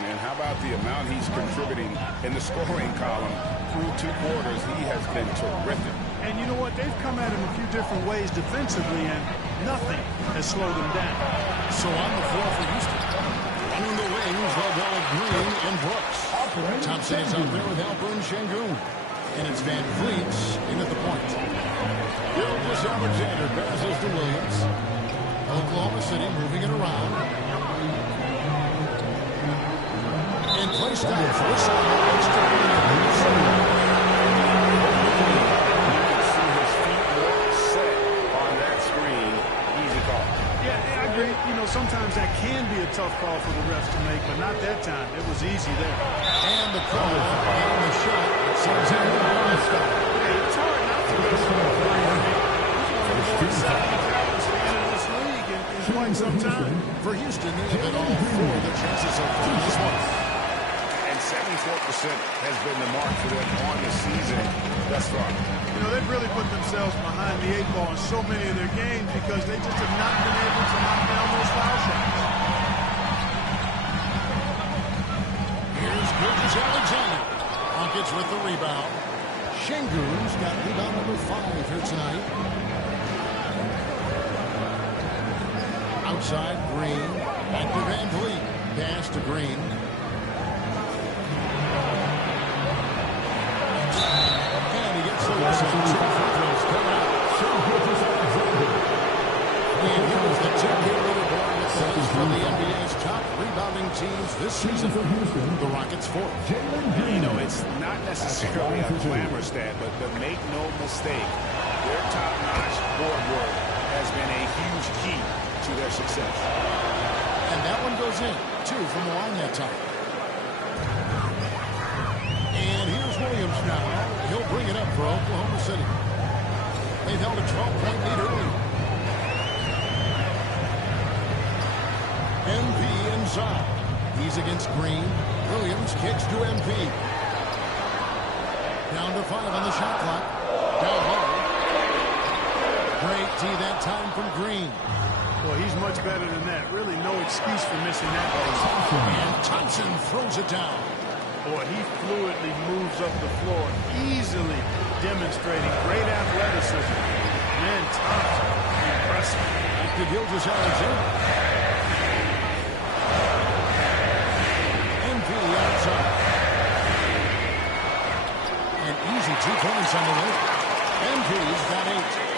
And how about the amount he's contributing in the scoring column through 2 quarters? He has been terrific. And you know what? They've come at him a few different ways defensively, and nothing has slowed him down. So on the floor for Houston. Running the wings, they'll go with Green and Brooks. Thompson is out there with Alperen Şengün. And it's Van Vliet in at the point. Gilgeous Alexander passes to Williams. Oklahoma City moving it around. And placed down for a shot. You can see his feet more set on that screen. Easy call. Yeah, I agree. You know, sometimes that can be a tough call for the refs to make, but not that time. It was easy there. And the call and the shot. It's hard not to miss him. He's one of the more exciting talents to enter this league in quite some time. For Houston, they have been all 4 of the chances so far in this one. And 74% has been the mark for them on the season thus far. You know, they've really put themselves behind the 8 ball in so many of their games because they just have not been able to knock down those foul shots. Here's Gilgeous Alexander. Rockets with the rebound. Şengün's got rebound number 5 here tonight. Outside, Green. Back to Van Vliet. Pass to Green. And he gets the whistle. 2 free throws coming out. And he was the 2-game leaderboard with the list from the NBA's top rebounding teams this season. The Rockets 4. You know, it's not necessarily a glamour stat, but make no mistake, their top-notch board work has been a huge key to their success. And that one goes in, 2 from the line that time. And here's Williams now. He'll bring it up for Oklahoma City. They've held a 12-point lead early. MP inside. He's against Green. Williams kicks to MP. Down to 5 on the shot clock. Down low. Great tee that time from Green. Boy, he's much better than that. Really no excuse for missing that ball. And Thompson throws it down. Boy, he fluidly moves up the floor, easily demonstrating great athleticism. Man, Thompson, impressive. Back to Gilgeous Alexander. MP outside. An easy 2 points on the way. MP's got 8.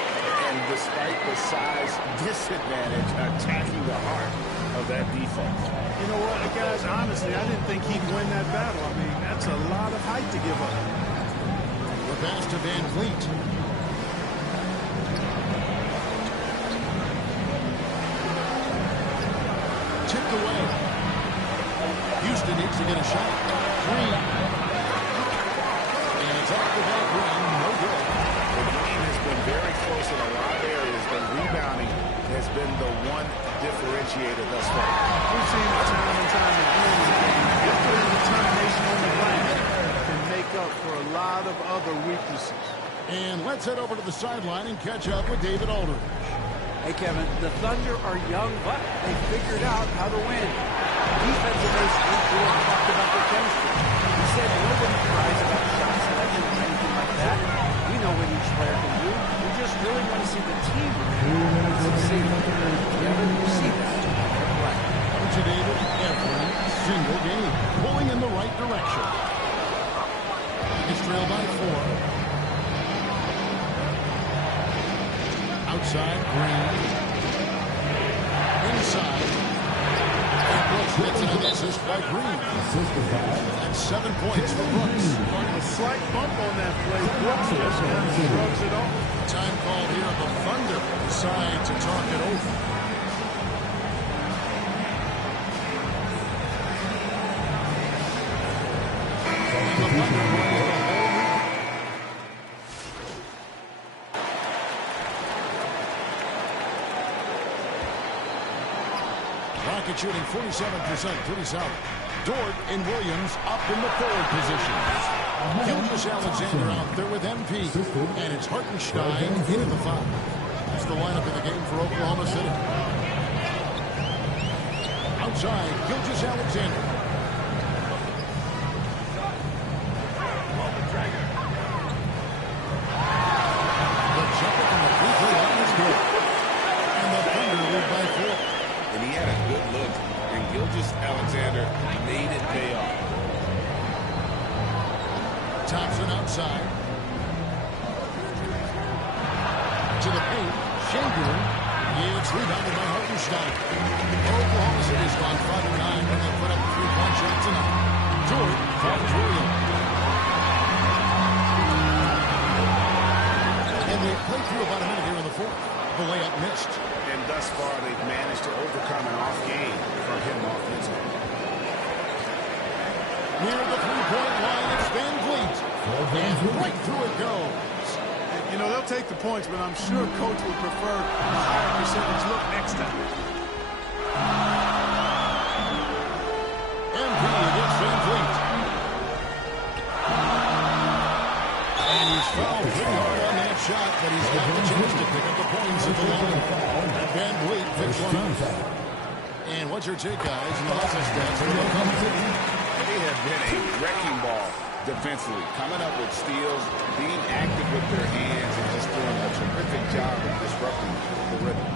And despite the size disadvantage, attacking the heart of that defense. You know what, guys, honestly, I didn't think he'd win that battle. I mean, that's a lot of height to give up. The pass to Van Vliet. Tipped away. Houston needs to get a shot. Green. And it's off the back rim. No good. The Green has been very the one differentiator thus far. We've seen it time and time again. Yesterday, determination on the ground can make up for a lot of other weaknesses. And let's head over to the sideline and catch up with David Aldridge. Hey, Kevin, the Thunder are young, but they figured out how to win. Defensive ace Luke Dort talked about their chemistry. He said nobody cries about shot selection or anything like that. We know what each player can do. We just really want to see the team succeed. Kevin, you see that. To David every single game, pulling in the right direction. It's trailed by 4. Outside, Green. Inside. And Brooks gets it, and this is by Green. That's 7 points for Brooks. A slight bump on that play. Brooks just kind of shrugs it off. Time called here. The Thunder decide to talk it over. Rocket shooting 47%, pretty solid. Dort and Williams up in the forward positions. Gilgeous Alexander out there with MP. And it's Hartenstein into the foul. That's the lineup in the game for Oklahoma City. Outside, Gilgeous Alexander. The jumper from the free throw line is good. And the Thunder lead by 4. And he had a good look, and Gilgeous Alexander made it pay off. Thompson outside. To the paint, Schengen. It's rebounded by Hartenstein. Oklahoma City's gone 5-9 when they put up a 3-point shot tonight. Dort finds Williams. And they played through about a minute here in the fourth. The layup missed. And thus far, they've managed to overcome an off game from him offensively. Near the three-point line, it's Van Vliet. And right through it goes. You know, they'll take the points, but I'm sure Coach would prefer a higher percentage look next time. MP against Van Vliet. And he's fouled pretty hard on that shot, but he's got the chance to pick up the points at the line. And Van Vliet picks one up. And what's your take, guys, in the last stats for the Oklahoma City? They have been a wrecking ball defensively, coming up with steals, being active with their hands, and just doing a terrific job of disrupting the rhythm.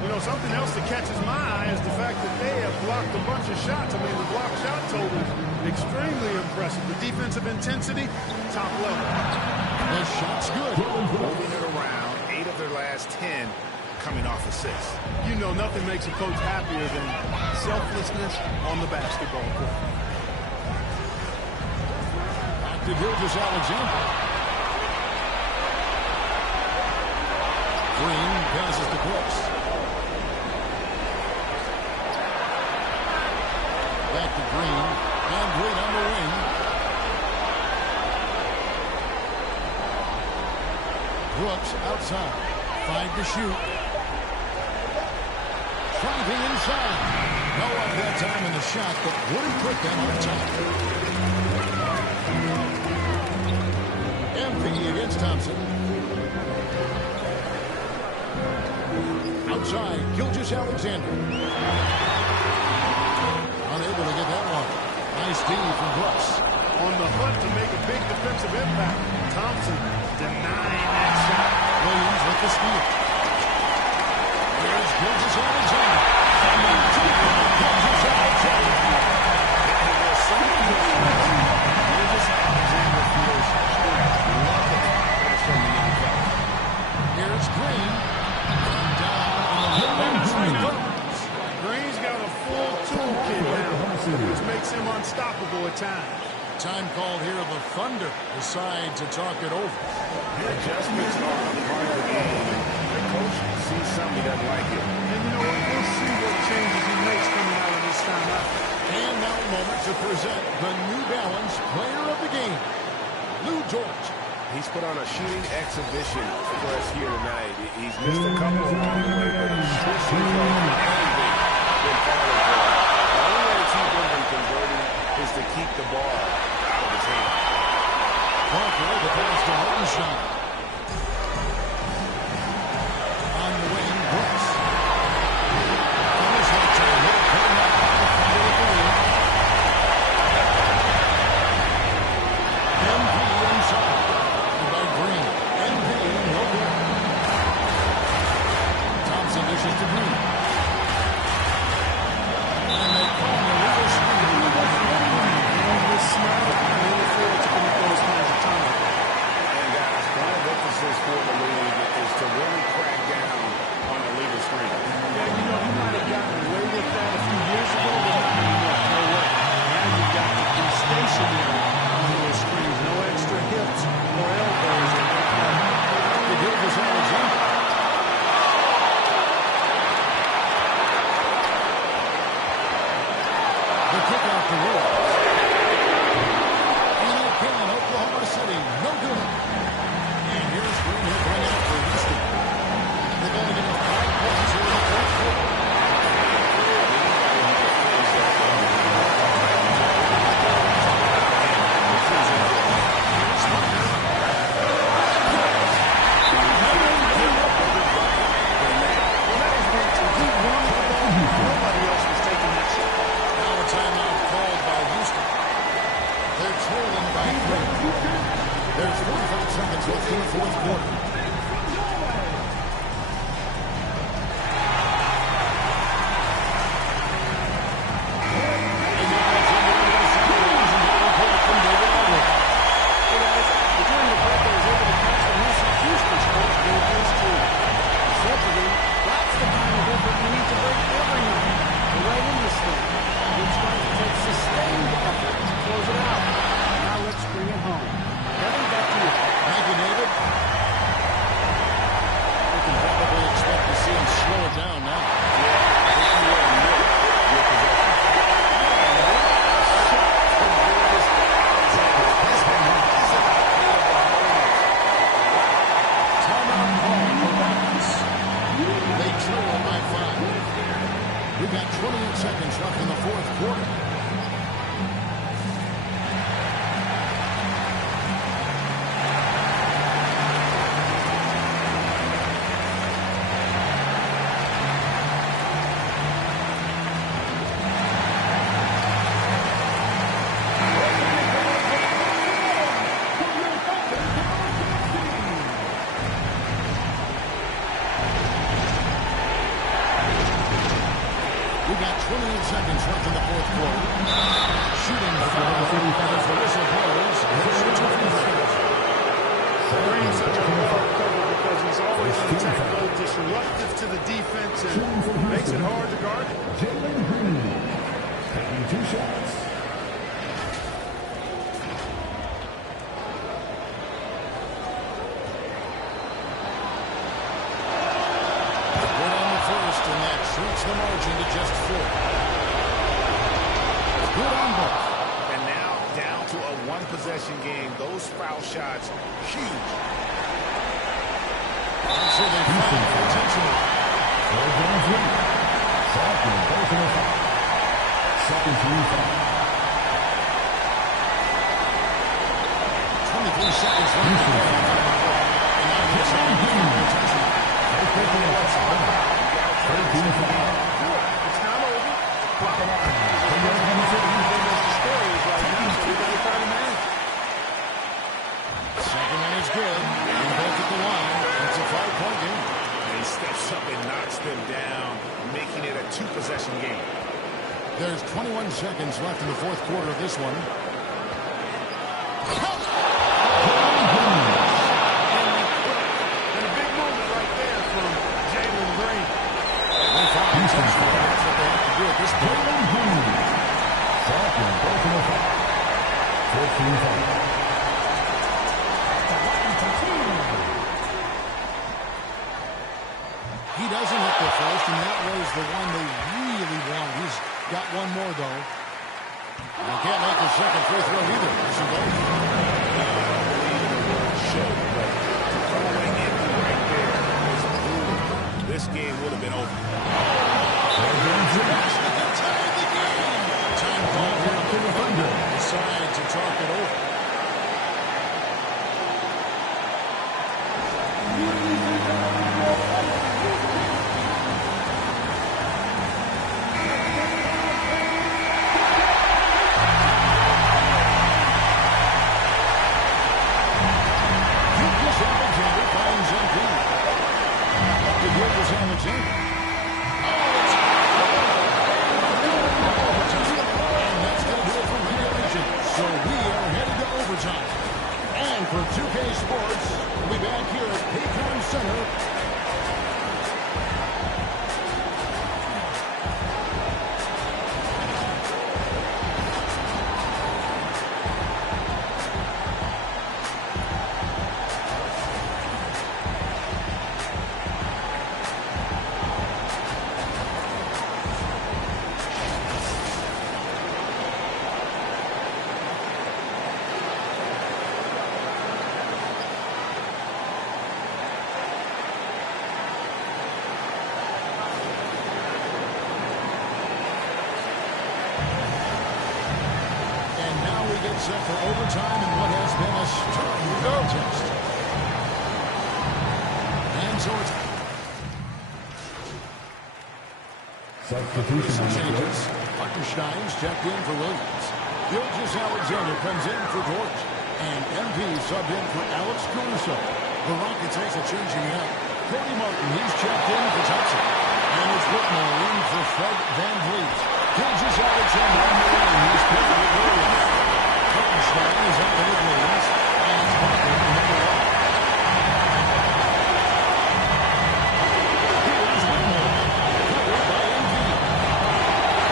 You know, something else that catches my eye is the fact that they have blocked a bunch of shots. I mean, the block shot total is extremely impressive. The defensive intensity, top level. The shot's good. Moving it around, 8 of their last 10 coming off assists. You know, nothing makes a coach happier than selflessness on the basketball court. Back to Gilgeous Alexander. Green passes to Brooks. Back to Green. And Green on the wing. Brooks outside. 5 to shoot. Driving inside. No luck that time in the shot, but wouldn't put them on top. MP against Thompson. Outside, Gilgeous Alexander. Unable to get that one. Nice D from Brooks. On the hunt to make a big defensive impact. Thompson denying that shot. Williams with the steal. Here's Gilgeous Alexander. Gilgeous Alexander. There's so many Gilgeous Alexander feels lovely from the young fella. Here's Green. Down. Green's got a full toolkit now, which makes him unstoppable at times. Time called here. The Thunder decide to talk it over. Adjustments are a part of the game. The coach sees something he doesn't like it. And you know what? We'll see what changes he makes coming out of this timeout. And now a moment to present the New Balance Player of the Game, Lou Dort. He's put on a shooting exhibition for us here tonight. He's missed a couple along the way, but he's switching from everything been falling for him. The only way to keep him from converting is to keep the ball out of his hand. Parker, the pass to Hartenstein. On the wing, Brooks. Finish that time. He'll come up with the lead. MP inside. By Green. MP, no good. Thompson dishes to Green. And they call the legal screen. And with smart and interference to commit those kinds of times. And guys, one of the emphasis for the league is to really crack down on illegal screen. Yeah, you know, he might have gotten away with that a few years ago, but not anymore. No way. Now you've got to be stationary on those screens. No extra hips or elbows. The Gilgis Alexander. The kick off the Wolves. And again, Oklahoma City, no good. And here's Green, he'll bring it up for Houston. They've only given 5 points here in the fourth quarter. Nobody else was taking that shot. Now a timeout called by Houston. They're trailing by 3. There's 45 seconds left in the fourth quarter. We've got 28 seconds left in the fourth quarter. We've got 28 seconds left in the fourth quarter. Shooting foul as the whistle blows. Green's such a hard cover because he's always on technical, disruptive to the defense, and makes it hard to guard. Jalen Green, taking 2 shots. Good on the first, and that shrinks the margin to just 4. Good on both. And now down to a one-possession game. Those foul shots, huge. And so they foul intentionally. Second team foul. 23 seconds left. And now this one intentional. It's not over. Second one is good. And both at the line. It's a 5-point game. And he steps up and knocks them down, making it a 2-possession game. There's 21 seconds left in the fourth quarter of this one. And a big moment right there from Jalen Green. That's what they have to do at this point. He doesn't hit the first, and that was the one they really want. He's got one more, though. And he can't make the second free throw either. This is both. I believe in the word show. And for 2K Sports, we'll be back here at Paycom Center. Set for overtime in what has been a stirring contest. And so it's substitution changes. Hartenstein's checked in for Williams. Gilgeous-Alexander comes in for George. And MP subbed in for Alex Caruso. The Rockets also changing it up. Cody Martin, he's checked in for Thompson. And it's Whitmore in for Fred Van Vliet. Gilgeous-Alexander on the line. He's playing with Williams. Hartenstein is up with Williams. And Parker in number 1. Here's Whitmore. Covered by MP.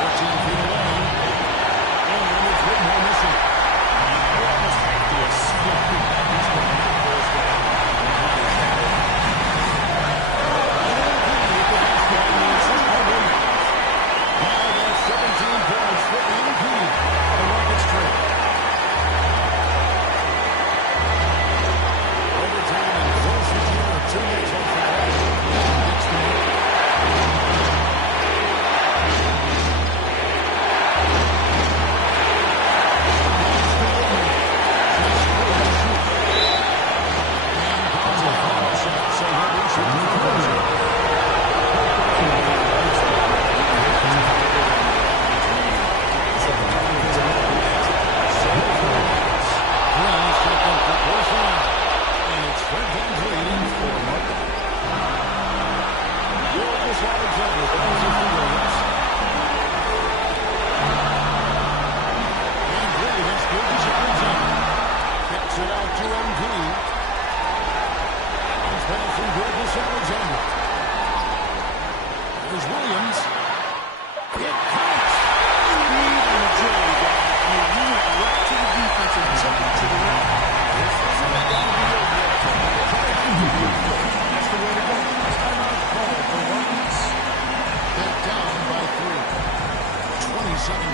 14 feet away. And it's Whitmore missing. You almost have to expect that he's going to knock those down. And MP with the basket. And it's Williams. Now that's 17 points for MP. The Rockets trail.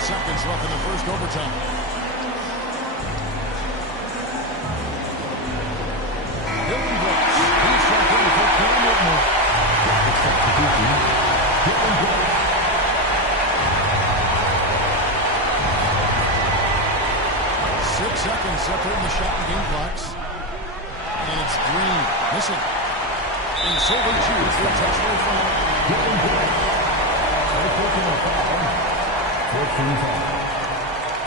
Seconds left in the first overtime. Dylan Brooks. He's checked in for Cam Whitmore. Dylan Brooks. 6 seconds separating the shot and game clocks. And it's Green. Missing. And so they choose for a touchdown foul. Dylan Brooks.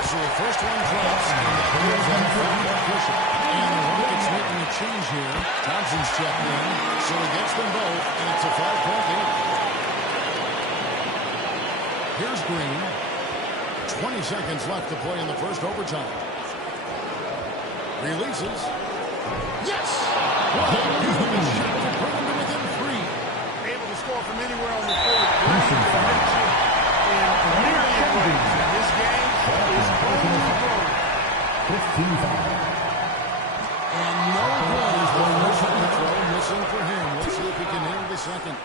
So the first one drops, and the Bears have a foul cushion. And the Rockets making a change here. Thompson's checked in, so he gets them both, and it's a 5-point game. Here's Green. 20 seconds left to play in the first overtime. Releases. Yes! What a beautiful shot to bring them to within 3. Able to score from anywhere on the court. This game is on the road. 15 foul. And no good is the first free throw missing for him. Let's see if he can handle the second.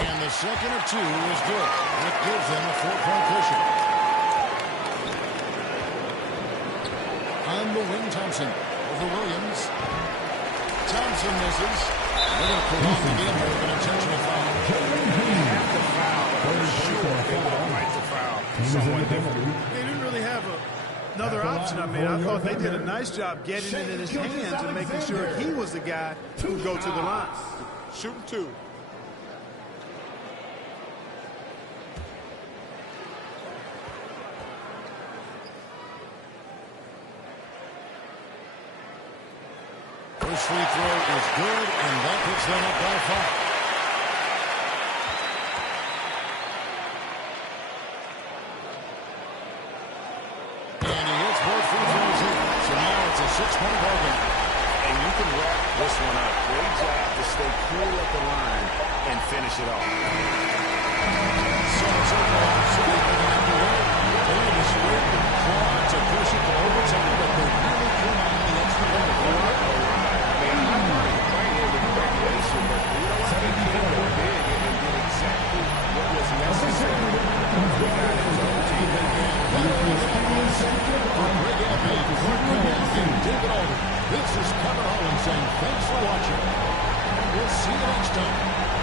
And the second of 2 is good. That gives them a 4-point cushion. On the wing, Thompson over Williams. Thompson misses. They're going to prolong the game here with an intentional foul. Have to foul. Sure, they don't like to foul. Someone different. They didn't really have another option. I mean, I thought they did a nice job getting it in his hands and making sure he was the guy who would go to the line. Shooting 2. First free throw is good, and that puts them up by 5. And he hits both free throws here. So now it's a 6-point 6-20 ball game. And you can wrap this one up. Great job to stay cool at the line and finish it off. So it's Oklahoma City picking up the win. Davis with the claw to push it to overtime, but they really come out in the extra limit. I mean, I'm not complaining with regulation, but you know what? They came up big and did exactly what was necessary. We got into OT. For Greg Abbey, Clark Williams, and David Alden, this is Kevin Harlan saying thanks for watching. We'll see you next time.